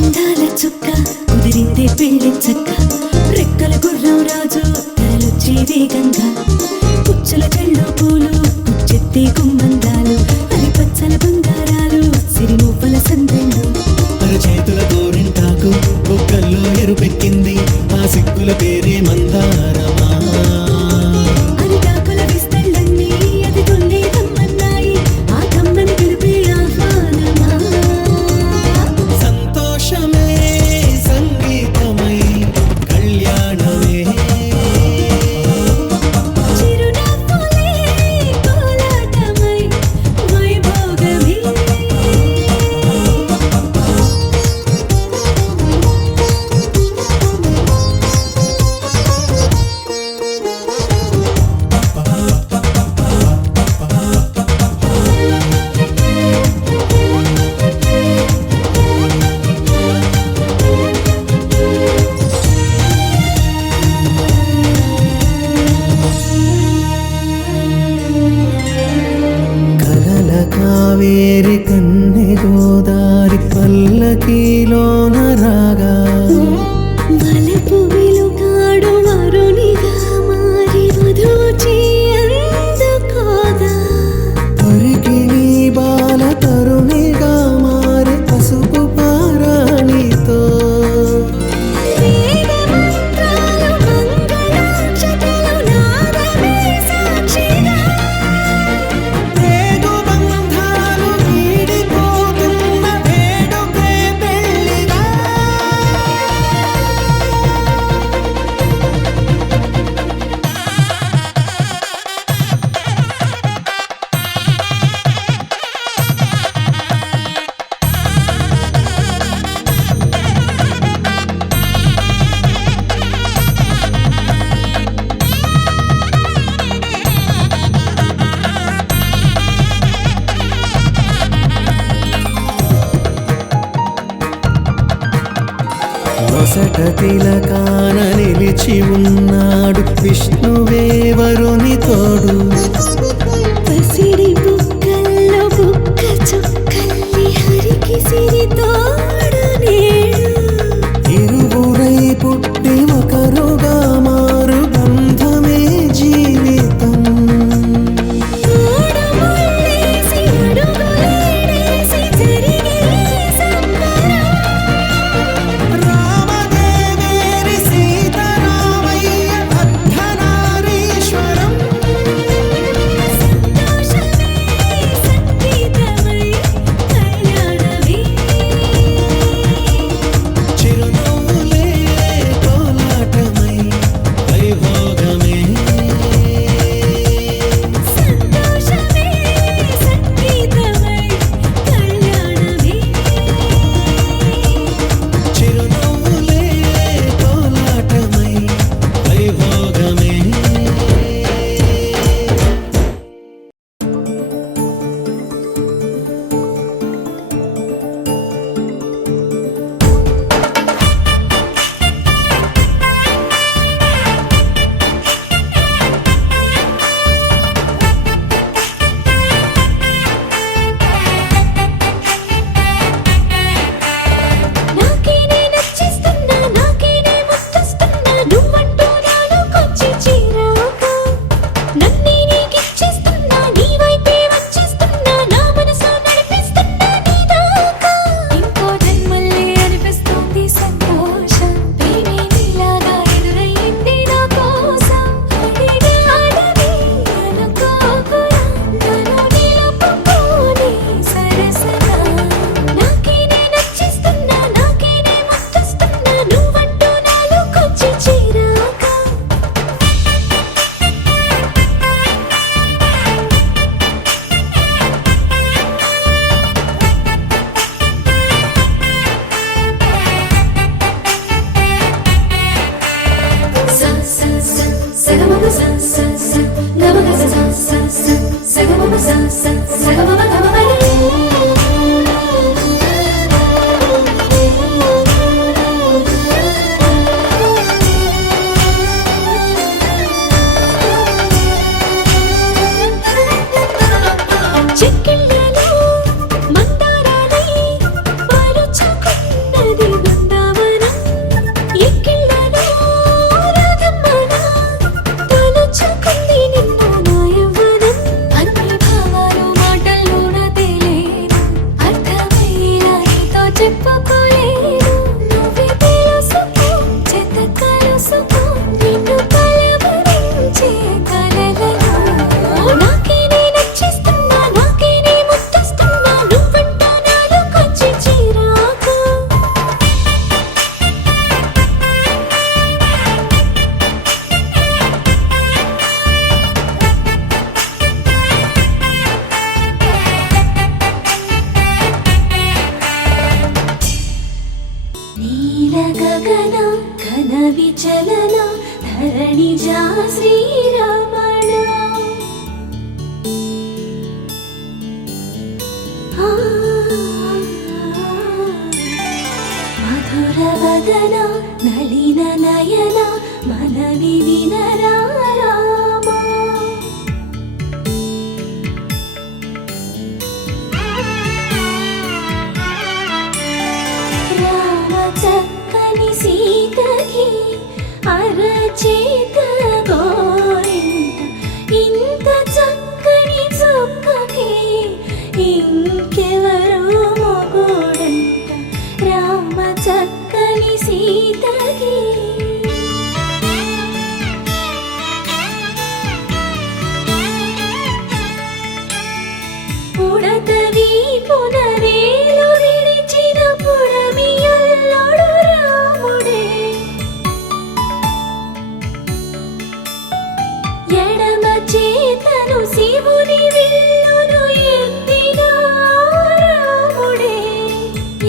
అందాల చుక్క కుదిరిందే పెళ్లి చక్క రెక్కల గుర్రం రాజు తరలొచ్చే వేగంగా పుచ్చల కళ్ళు పూలు పుచ్చెత్తే గుమ్మందాలు అది పచ్చల బంగారాలు సిరిమూపల సందెళ్ళు చేతుల గోరింటాకు బొక్కల్లో ఎరుపెక్కింది ఆ సిగ్గుల పేరే మందారమా అరిటాకుల విస్తళ్ళన్నీ అది తొల్లి రమ్మన్నాయి ఆ కమ్మని పిలిపే ఆహ్వానమా సంతోషమే సంగీతమై కళ్యాణమే చిరునవ్వులే కోలాటమై వైభోగమే కలల కావేరి కన్నె గోదారి పల్లకీలోన రాగా వలపు వెలుగాడు వరునిగా మారి వధూచి అందుకోగా తొరికి నీ బాల తరుణిగా మారి పసుపు పారాణితో వేద మంత్రాలు మంగళాక్షతలు నాదమే సాక్షిగా రేగు బంధాలు వీడిపోతున్న వేడుకే పెళ్లిగా నొసట తిలకాన నిలిచి ఉన్నాడు విష్ణువే వరుని తోడు పసిడి బుక్కల్లో బుక్క చుక్కల్లి హరికి సిరి తోడు నేడు ఇరువురై పుట్టి ఒకరుగా మారు బంధమే జీవితం మూడు ముళ్ళేసి అడుగులేసి జరిగే సంబరం రామదేవేరి సీతారామయ్య అర్ధనారీశ్వరం సంతోషమే సంగీతమై కళ్యాణమే నీల గగన ఘన విచలన ధరణిజా శ్రీరమణ మధుర వదన నళిన నయన మనవి వినరా రామా రామ చక్కని సీతకి అరచేత గోరింట ఇంత చక్కని చుక్కకి ఇంకెవరు మొగుడంట రామ చక్కని సీతకి ఉడత వీపున వేలు విడిచిన పుడమియల్లుడు రాముడే ఎడమ చేతను శివుని విల్లును ఎత్తిన రాముడే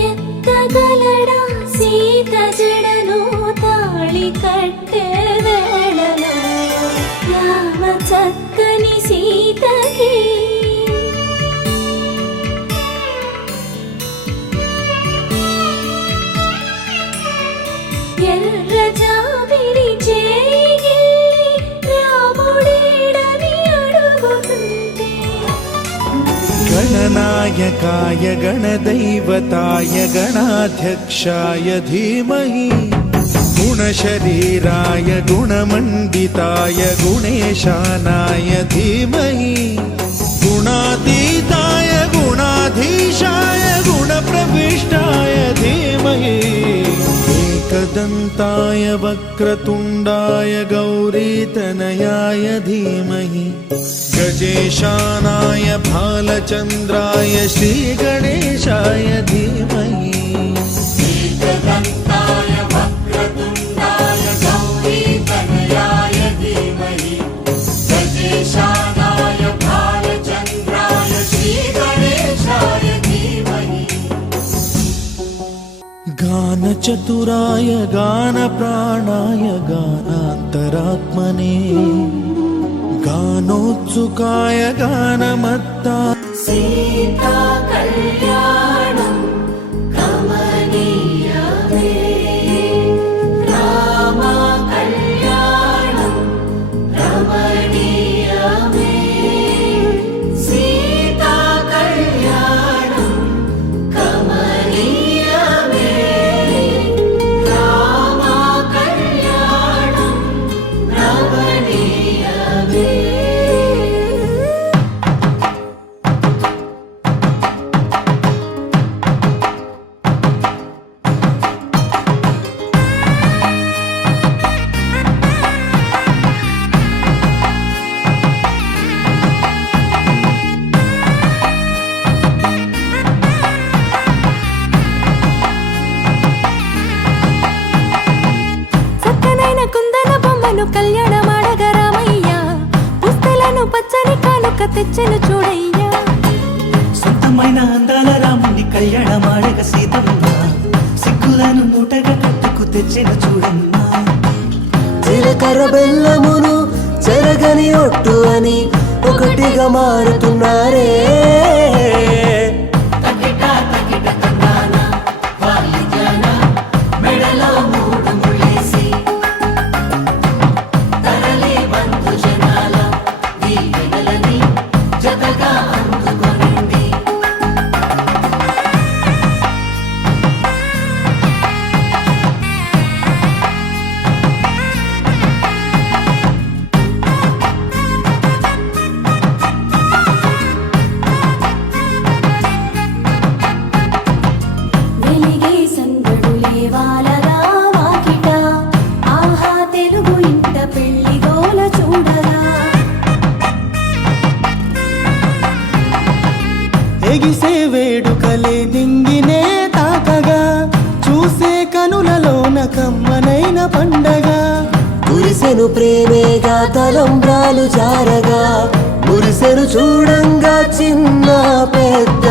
ఎత్తగలడా సీత జడను తాళి కట్టే వేళలో రామ చక్కని సీతకి ఎర్ర జాబిలి చేయి రాముడేడని అడుగుతుంటే गणनायकाय गणदैवताय गणाध्यक्षाय धीमहि गुणशरीराय गुणमण्डिताय गुणेशानाय धीमहि गुणातीताय गुणाधीशाय गुणप्रविष्टाय धीमहि एकदन्ताय वक्रतुण्डाय गौरीतनयाय धीमहि गजेशानाय भालचन्द्राय श्रीगणेशाय धीमहि एकदन्ताय वक्रतुण्डाय गौरीतनयाय धीमहि गजेशानाय भालचन्द्राय श्रीगणेशाय धीमहि गानचतुराय गानप्राणाय गानान्तरात्मने गानोत्सुकाय गानमत्ता సీతా కళ్యాణం కమనీయమే రామ కళ్యాణం రమణీయమే సీతా కళ్యాణం కమనీయమే రామ కళ్యాణం రమణీయమే చక్కనైన కుందన బొమ్మను కళ్యాణమాడగా రామయ్య పుస్తలను పచ్చని కానుక తెచ్చెను చూడయ్యా సొంతమైన అందాల రాముని కళ్యాణమాడగ సీతమ్మ సిగ్గులను మూటగా కట్టుకు తెచ్చిన చూడమ్మా జీలకర్ర బెల్లమును చెరగని ఒట్టు అని ఒకటిగా మారుతున్నారే మెడలో మూడు ముళ్ళేసి తరలి బంధు జనాల దీవెనలని జతగా అందుకొనండి వెలిగే సందడులే వాలగా వాకిట ఆహా తెలుగు ఇంట పెళ్లి గోల చూడగా ఎగిసే వేడుకలే దింగినే తాకగా చూసే కనులలోన కమ్మనైన పండగ కురిసెను ప్రేమేగా తలంబ్రాలు జారగా మురిసెను చూడంగా చిన్న పెద్ద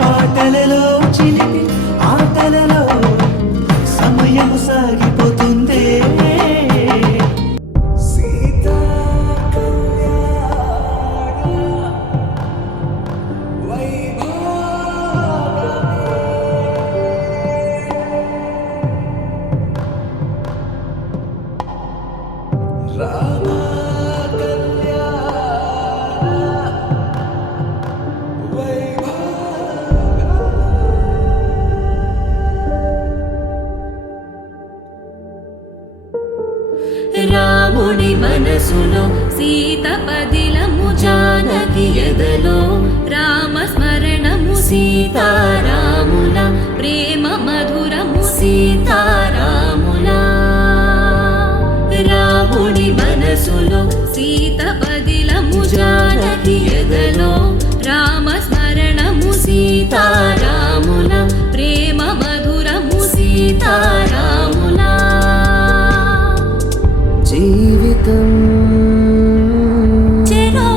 పాటలలో చిలిపి ఆటలలో సమయ రాముడి మనసులో సీత పదిలము జానకి ఎదలో రామస్మరణము సీతారాముల ప్రేమ మధురము సీతారాముల రాముడి మనసులో సీత పదిలము జానకి ఎదలో రామస్మరణము సీతారాముల ప్రేమ మధురము సీతారాముల జీవితం చెరో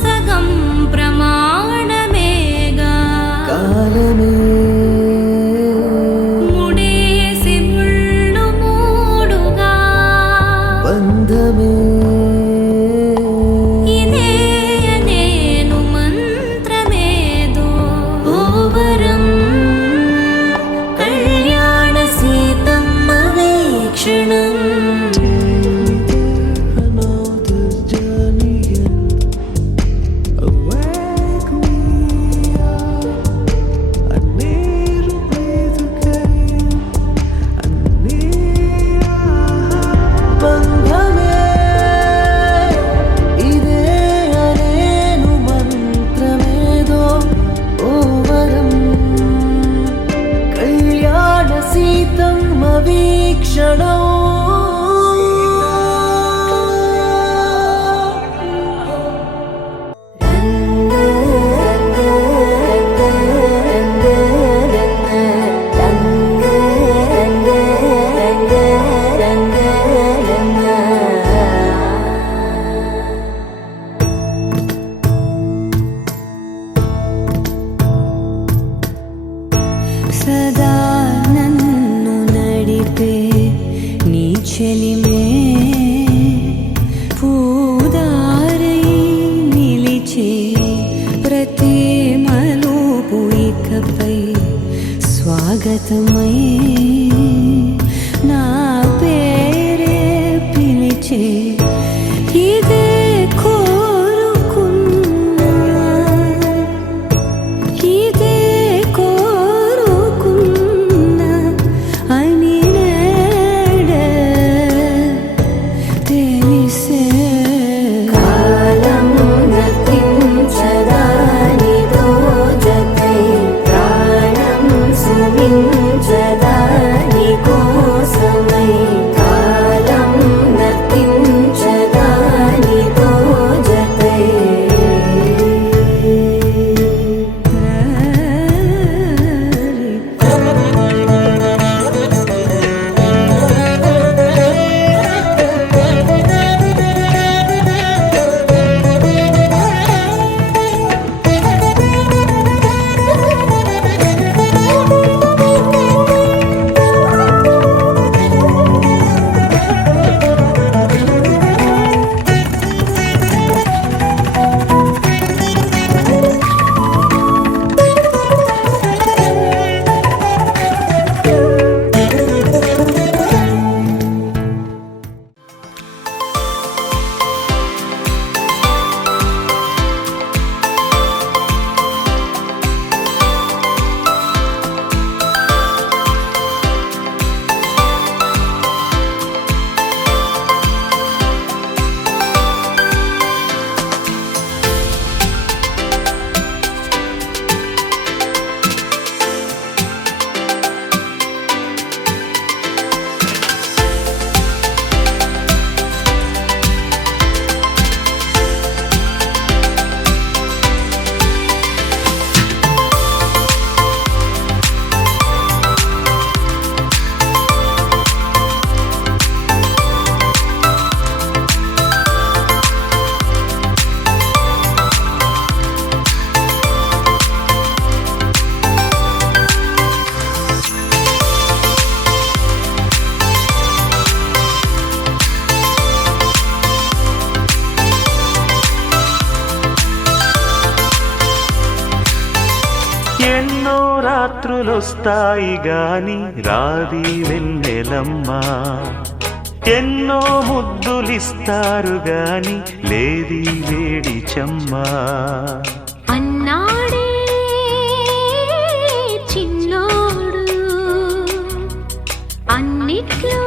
సగం ప్రమాణమేగా కాలమే ముడేసి ముళ్ళు మూడుగా బంధమే ఇదే నేను మంత్రమేదో ఓవరం కళ్యాణ సీతమ్మ వీక్షణం సదా నన్ను నడిపే నీ చెలిమే పూదారై నిలిచే ప్రతి మలుపు ఇకపై స్వాగతమై నా పేరే పిలిచే ఇదే కోరుకున్నా ఇదే కోరుకున్నా అని నేడే తెలిసే కాలం నతించదానిదో జతై ప్రాణం సుమించదాని కోసమై కాలం నతించదానిదో జతై ఎన్నో రాత్రులొస్తాయి గాని రాది వెన్నెలమ్మా ఎన్నో ముద్దులిస్తారు గాని లేది వేడి చెమ్మా అన్నాడే చిన్నోడు అన్నిట్లో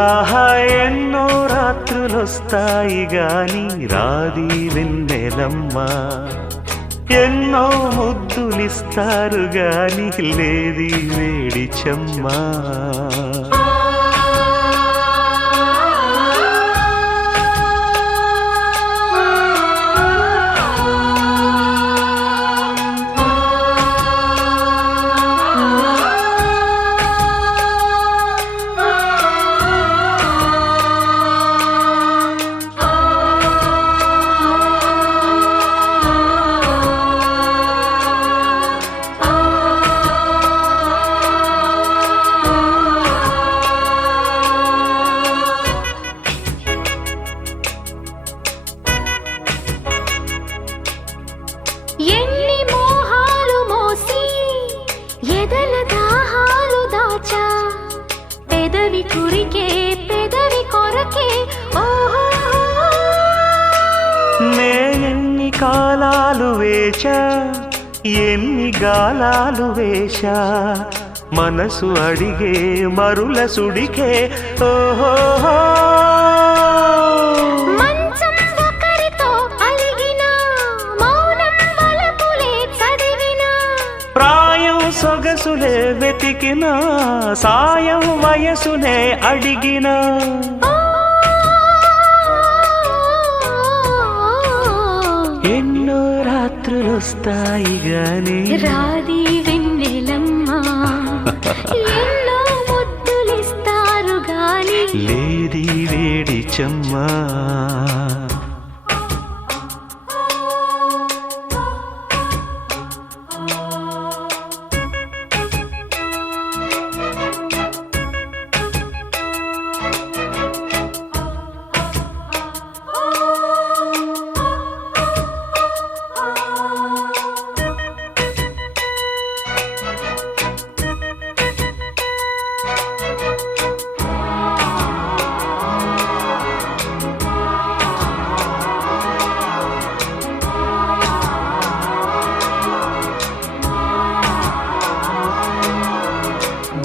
ఆహా ఎన్నో రాత్రులొస్తాయి గాని రాది వెన్నెలమ్మ, ఎన్నో ముద్దులిస్తారు గాని లేది వేడి చెమ్మా. ఎన్ని మోహాలు మోసి ఎదల దాహాలు దాచా, పెదవి కురికే పెదవి కొరకే ఓహో. నేనెన్ని కాలాలు వేచా, ఎన్ని గాలాలు వేశా, మనసు అడిగే మరుల సుడికే ఓహో. మంచం ఒకరితో అలిగిన మౌనం వలపులే చదివిన, ప్రాయం సొగసులే వెతికిన సాయం వయసునే అడిగిన. ఎన్నో రాత్రులొస్తాయి గాని రాది వెన్నెలమ్మ, ఎన్నో ముద్దులిస్తారు గాని లేది వేడి చెమ్మా.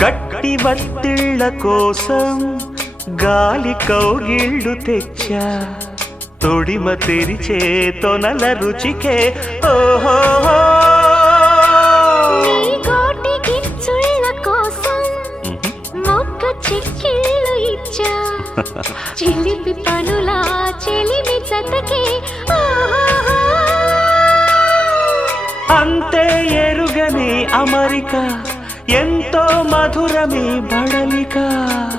గట్టి బత్తిళ్ళ కోసం గాలి కౌగిళ్ళు తెచ్చా, తొడిమ తెరిచే తొనల రుచికే ఓహో. నీ గోటి గిచ్చుళ్ళ కోసం మొక్క చిక్కిళ్ళు ఇచ్చా, చిలిపి పనులా చెలిమి జతకే ఓహో. అంతే ఎరుగని అమరిక, ఎంతో మధురమే బడలిక.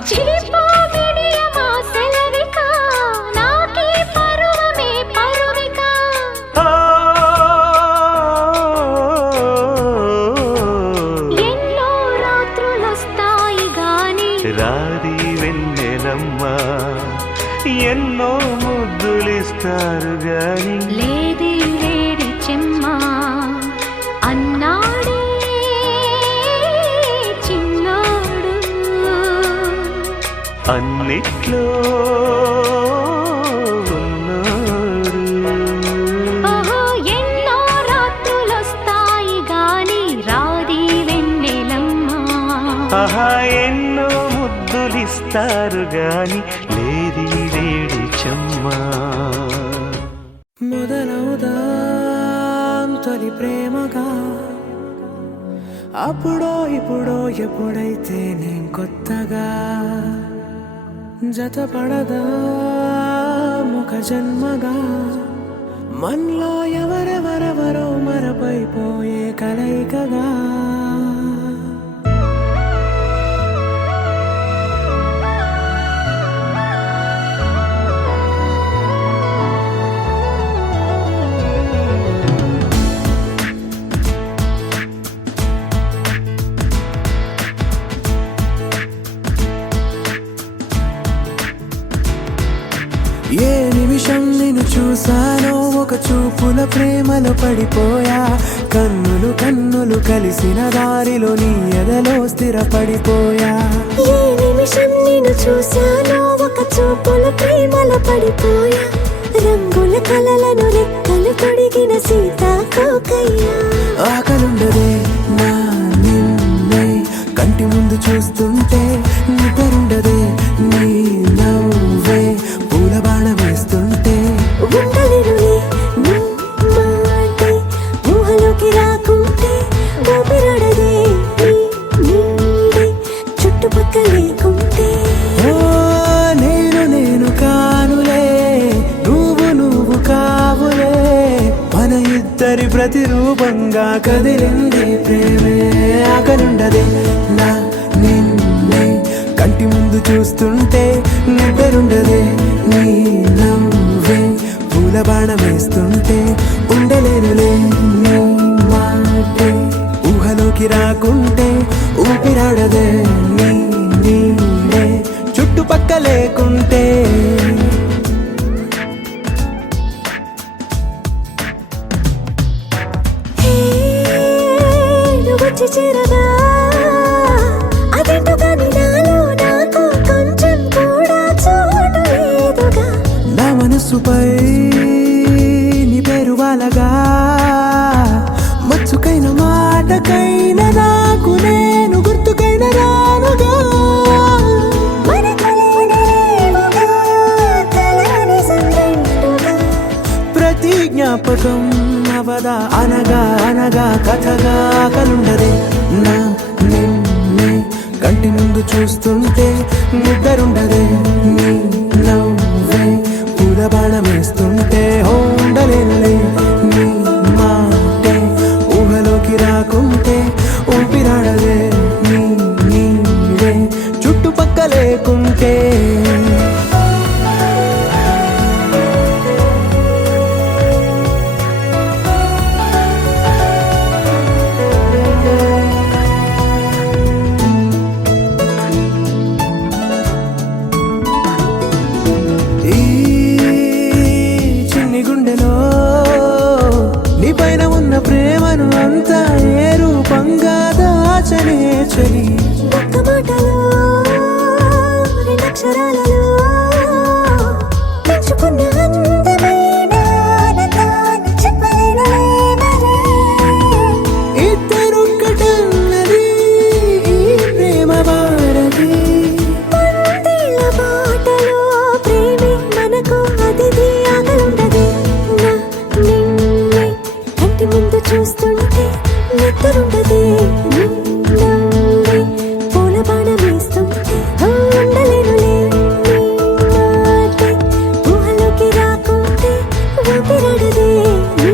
చిలిపో విడియమా సెలవిక, నాకే పరువమే పరువిక. ఎన్నో రాత్రులొస్తాయి గాని రాది వెన్నెలమ్మ, ఎన్నో ముద్దులిస్తారు గాని లేది వేడి చెమ్మా. అన్నాడే చిన్నోడు అన్నిట్లో ఉన్నాడు. ఓహో. ఎన్నో రాత్రులొస్తాయి గాని రాది వెన్నెలమ్మ, ఆహా ఎన్నో ముద్దులిస్తారు గాని లేది వేడి చెమ్మా. మొదలవుదాం తొలి ప్రేమగా, అప్పుడో ఇప్పుడో ఎప్పుడైతే నేను కొత్తగా జతపడదా ముఖ జన్మగా, మనలో ఎవరెవరెవరో మరపైపోయే కలయికగా. ఏ నిమిషం నిన్ను చూసానో ఒక చూపుల ప్రేమలో పడిపోయా, కన్నులు కన్నులు కలిసిన దారిలో నీ ఎదలో స్థిరపడిపోయా. ఏ నిమిషం నిన్ను చూశానో ఒక చూపుల ప్రేమలో పడిపోయా, రంగుల కలలను రెక్కలు తొడిగిన సీతాకోకయ్యా. ఆకలుండదే నా నిన్నే కంటి ముందు చూస్తుంటే, నిద్రుండదే నీ ప్రేమే ఆకలుండదే నా నిన్నే కంటి ముందు చూస్తుంటే నిద్రుండదే నీ నవ్వే పూల బాణం వేస్తుంటే ఉండలేనులే నీ మాటే ఊహలోకి రాకుంటే ఊపిరాడదే నీ నీడే చుట్టుపక్క లేకుంటే వచ్చి చేరగా అదేంటో కానీ నాలో నాకు కొంచెం కూడా చోటు లేదుగా నా మనసుపై నీ పేరు వాలగా మచ్చుకైన మాటకైన నాకు నేను గుర్తుకైన రానుగా మనకలేనిరేవుగా, కలని సంగంటుగా. ప్రతి జ్ఞాపకం అవదా అనగా అనగా కథగా కలుండదే నా నిన్నే కంటి ముందు చూస్తుంటే నిద్రుండదే నీ నవ్వే పూల బాణం వేస్తుంటే ఉండలేనులే నీ మాటే ఊహలోకి రాకుంటే ఊపిరాడదే నీ నీడే చుట్టుపక్క లేకుంటే ఈ చిన్ని గుండెలో నీ పైన ఉన్న ప్రేమను అంతా ఏ రూపంగా దాచనే చలి ఒక్క మాటలో రెండక్షరాలలో పెంచుకున్న అందమైన ఆనందాన్ని చెప్పలేనులే మరి. ఇద్దరొక్కటన్నది ఈ ప్రేమ వారది పందిళ్ళ బాటలో ప్రేమే మనకు అతిథి ఆకలుండదే నా నిన్నే కంటి ముందు చూస్తుంటే నిద్రుండదే నీ నవ్వే పూల బాణం వేస్తుంటే ఉండలేనులే నీ మాటే ఊహలోకి రాకుంటే ఊపిరాడదే నీ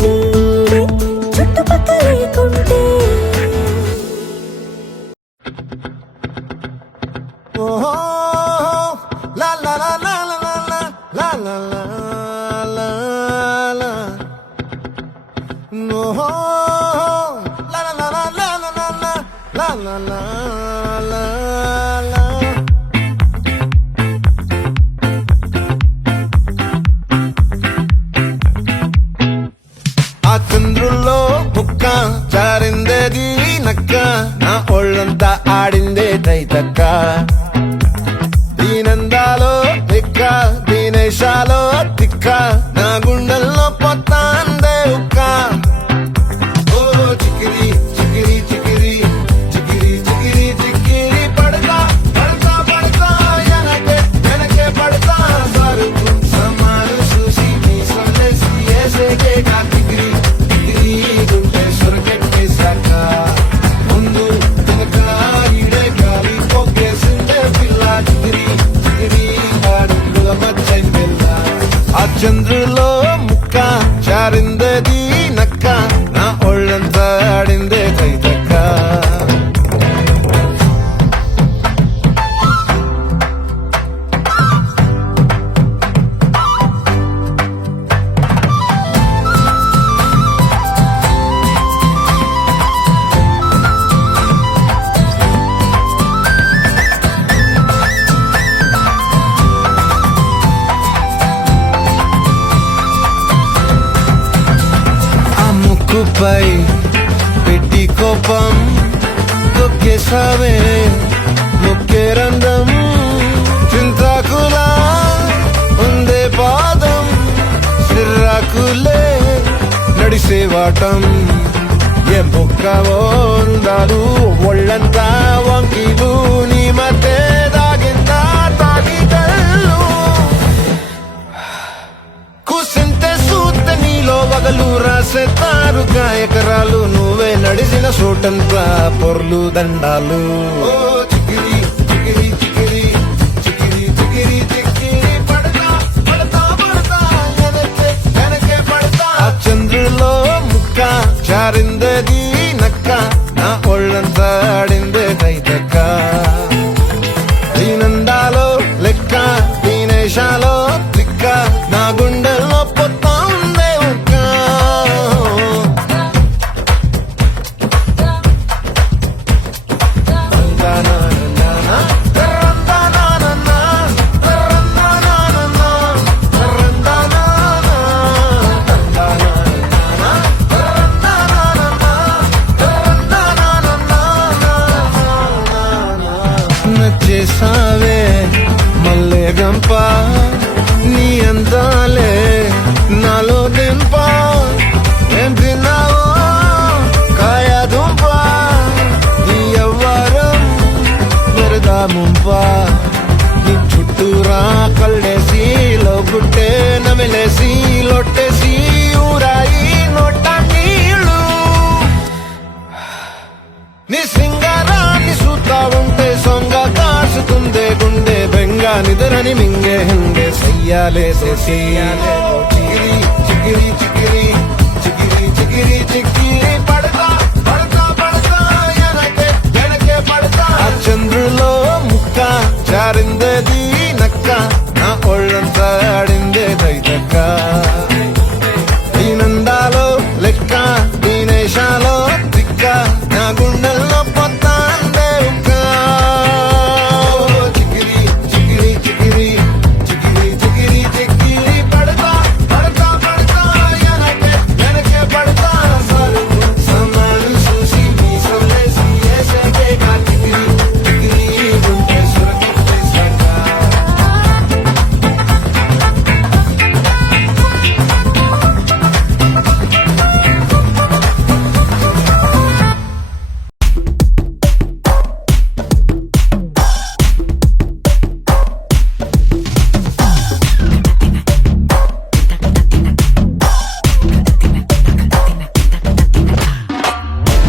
నీడే చుట్టుపక్క లేకుంటే. ఓహో లా లా లా లా లా లా లా లా లా లా ఓహో లా లా లా లా లా లా లా లా లా లా ఆ చంద్రుల్లో ముక్క జారిందేది నక్క నా ఒళ్ళంతా ఆడిందే తైతక్క దీనందాలో తిక్క దీనేశాలో తిక్క నా గుండెల్లో పొత్తాందే ఉక్క ఓ చికిరి చికిరి చికిరి చికిరి చికిరి చికిరి పడతా పడతా పడతా ఎనకే ఎనకే పడతా సరుకు సమారు చూసి నీ సొల్లేసి ఏసేకే కా చికిరి చికిరి గుండె సొరకెట్టేశాక ముందు వెనక ఈడే గాలి పొగ్గేసిందే పిల్ల చికిరి చికిరి అడుగుల మధ్య పిల్ల ఆ చంద్రులో ముక్క జారిందేది నక్క నా ఒళ్ళంతా ఆడిందే తైతక్క ఆ ముక్కుపై పెట్టి కోపం తొక్కేసావే ముక్కే రంధం చింతాకులా ఉందే పాదం సిర్రాకులే నడిసేవాటం ఏ బొక్కవో ఉండాలు ఒళ్ళంతా వంకీలు నీ మధ్య దాగిందా తాగిదల్లు కూసింతే సూత్త నీలో వగలు రాసేతారుగా ఎకరాలు నువ్వే నడిసిన చోటంతా పొర్లు దండాలు ఓ చికిరి చికిరి చికిరి చికిరి చికిరి చికిరి పడతా పడతా పడతా ఎనకే ఎనకే పడతా ఆ చంద్రులో ముక్క జారిందది నక్క ముంప నీ చుట్టూరా కళ్ళేసి లోగుట్టే నమిలేసి లొట్టేసి ఊరాయి నోట నీళ్ళు నీ సింగారాన్ని చూస్తా ఉంటే సొంగ కాసుకుందే గుండె బెంగ నిద్రని మింగే హంగే సయ్యాలేసే చిగిరి చిగిరి చిగిరి చిగిరి చిగిరి చిగిరి పడతా పడతా పడతా వెనకే పడతా చంద్రులో ముక్క జారిందేది నక్క నా ఒళ్ళంతా ఆడిందే దైదక్క ఈ నందాలో లెక్క ఈ నేషాలో దిక్క నా గుండెల్లో పొత్తాందే ఉక్క చిగిరి చిగిరి చిగిరి చిగిరి చిగిరి చిగిరి పడతా పడతా పడతా వెనకే పడతా సమాలు చూసి మీ సొల్లేసి ఏసేకే కా చిగిరి చిగిరి గుంటే సురకిట్టేశాక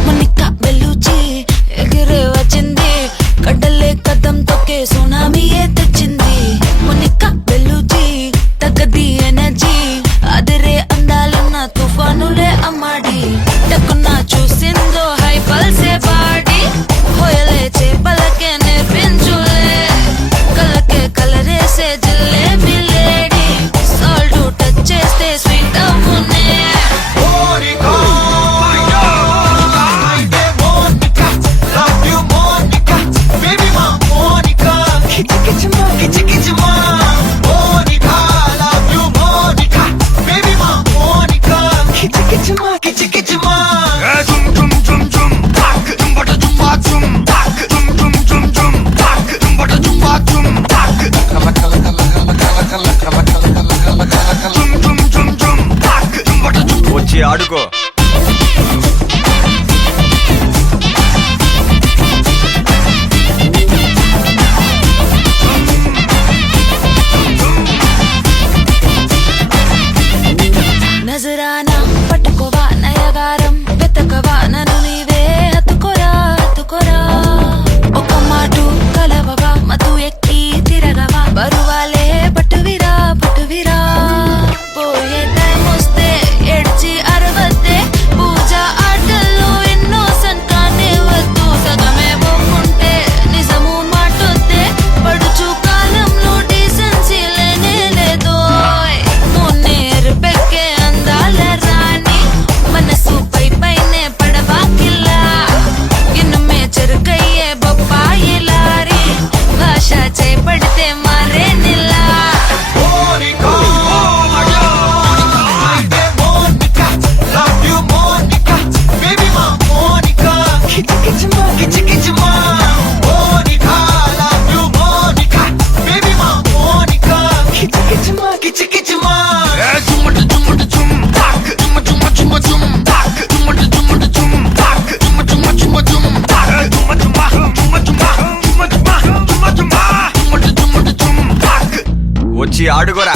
మొనిక బెలూచి ఎగిరే వచ్చింది కడ్డలే కదం తొక్కే సునామీయే తెచ్చింది మొనిక బెలూచి తగ్గది ఎనర్జీ అదిరే అందాలున్న తుఫానులే అమ్మాడి టక్కున చూసిందో హై పల్సే బాడి హోయలే చేపలకే నేర్పించులే కళ్ళకే కలరేసే జిల్లేబీ లేడీ సాల్ట్ టచ్ చేస్తే స్వీట్ అవునే వచ్చి ఆడుకో నజరానా పట్టుకోవా నయగారం వెతకవా నన్ను నీవే హత్తుకోరా హత్తుకోరా ఒక మాటు కలవవా మతు ఎక్కి తిరగవా బరువాలే పట్టువిరా పట్టువిరా పోయే టైం వస్తే ఎడ్చి అరవద్దే పూజ ఆటల్లో ఎన్నో సంకానే వద్దు సగమే పోకుంటే నిజము మాటొద్దే పడుచు కాలంలో డీసెన్సీ లేనే లేదో మున్నేరు పెక్కే అందాల రాణి మనసు పై పైనే పడవా కిల్లా ఇన్నుమే చెరుకయ్యే బొప్పాయి లారీ భాష చేపడితే మారే నిల్లా వచ్చి ఆడుకోరా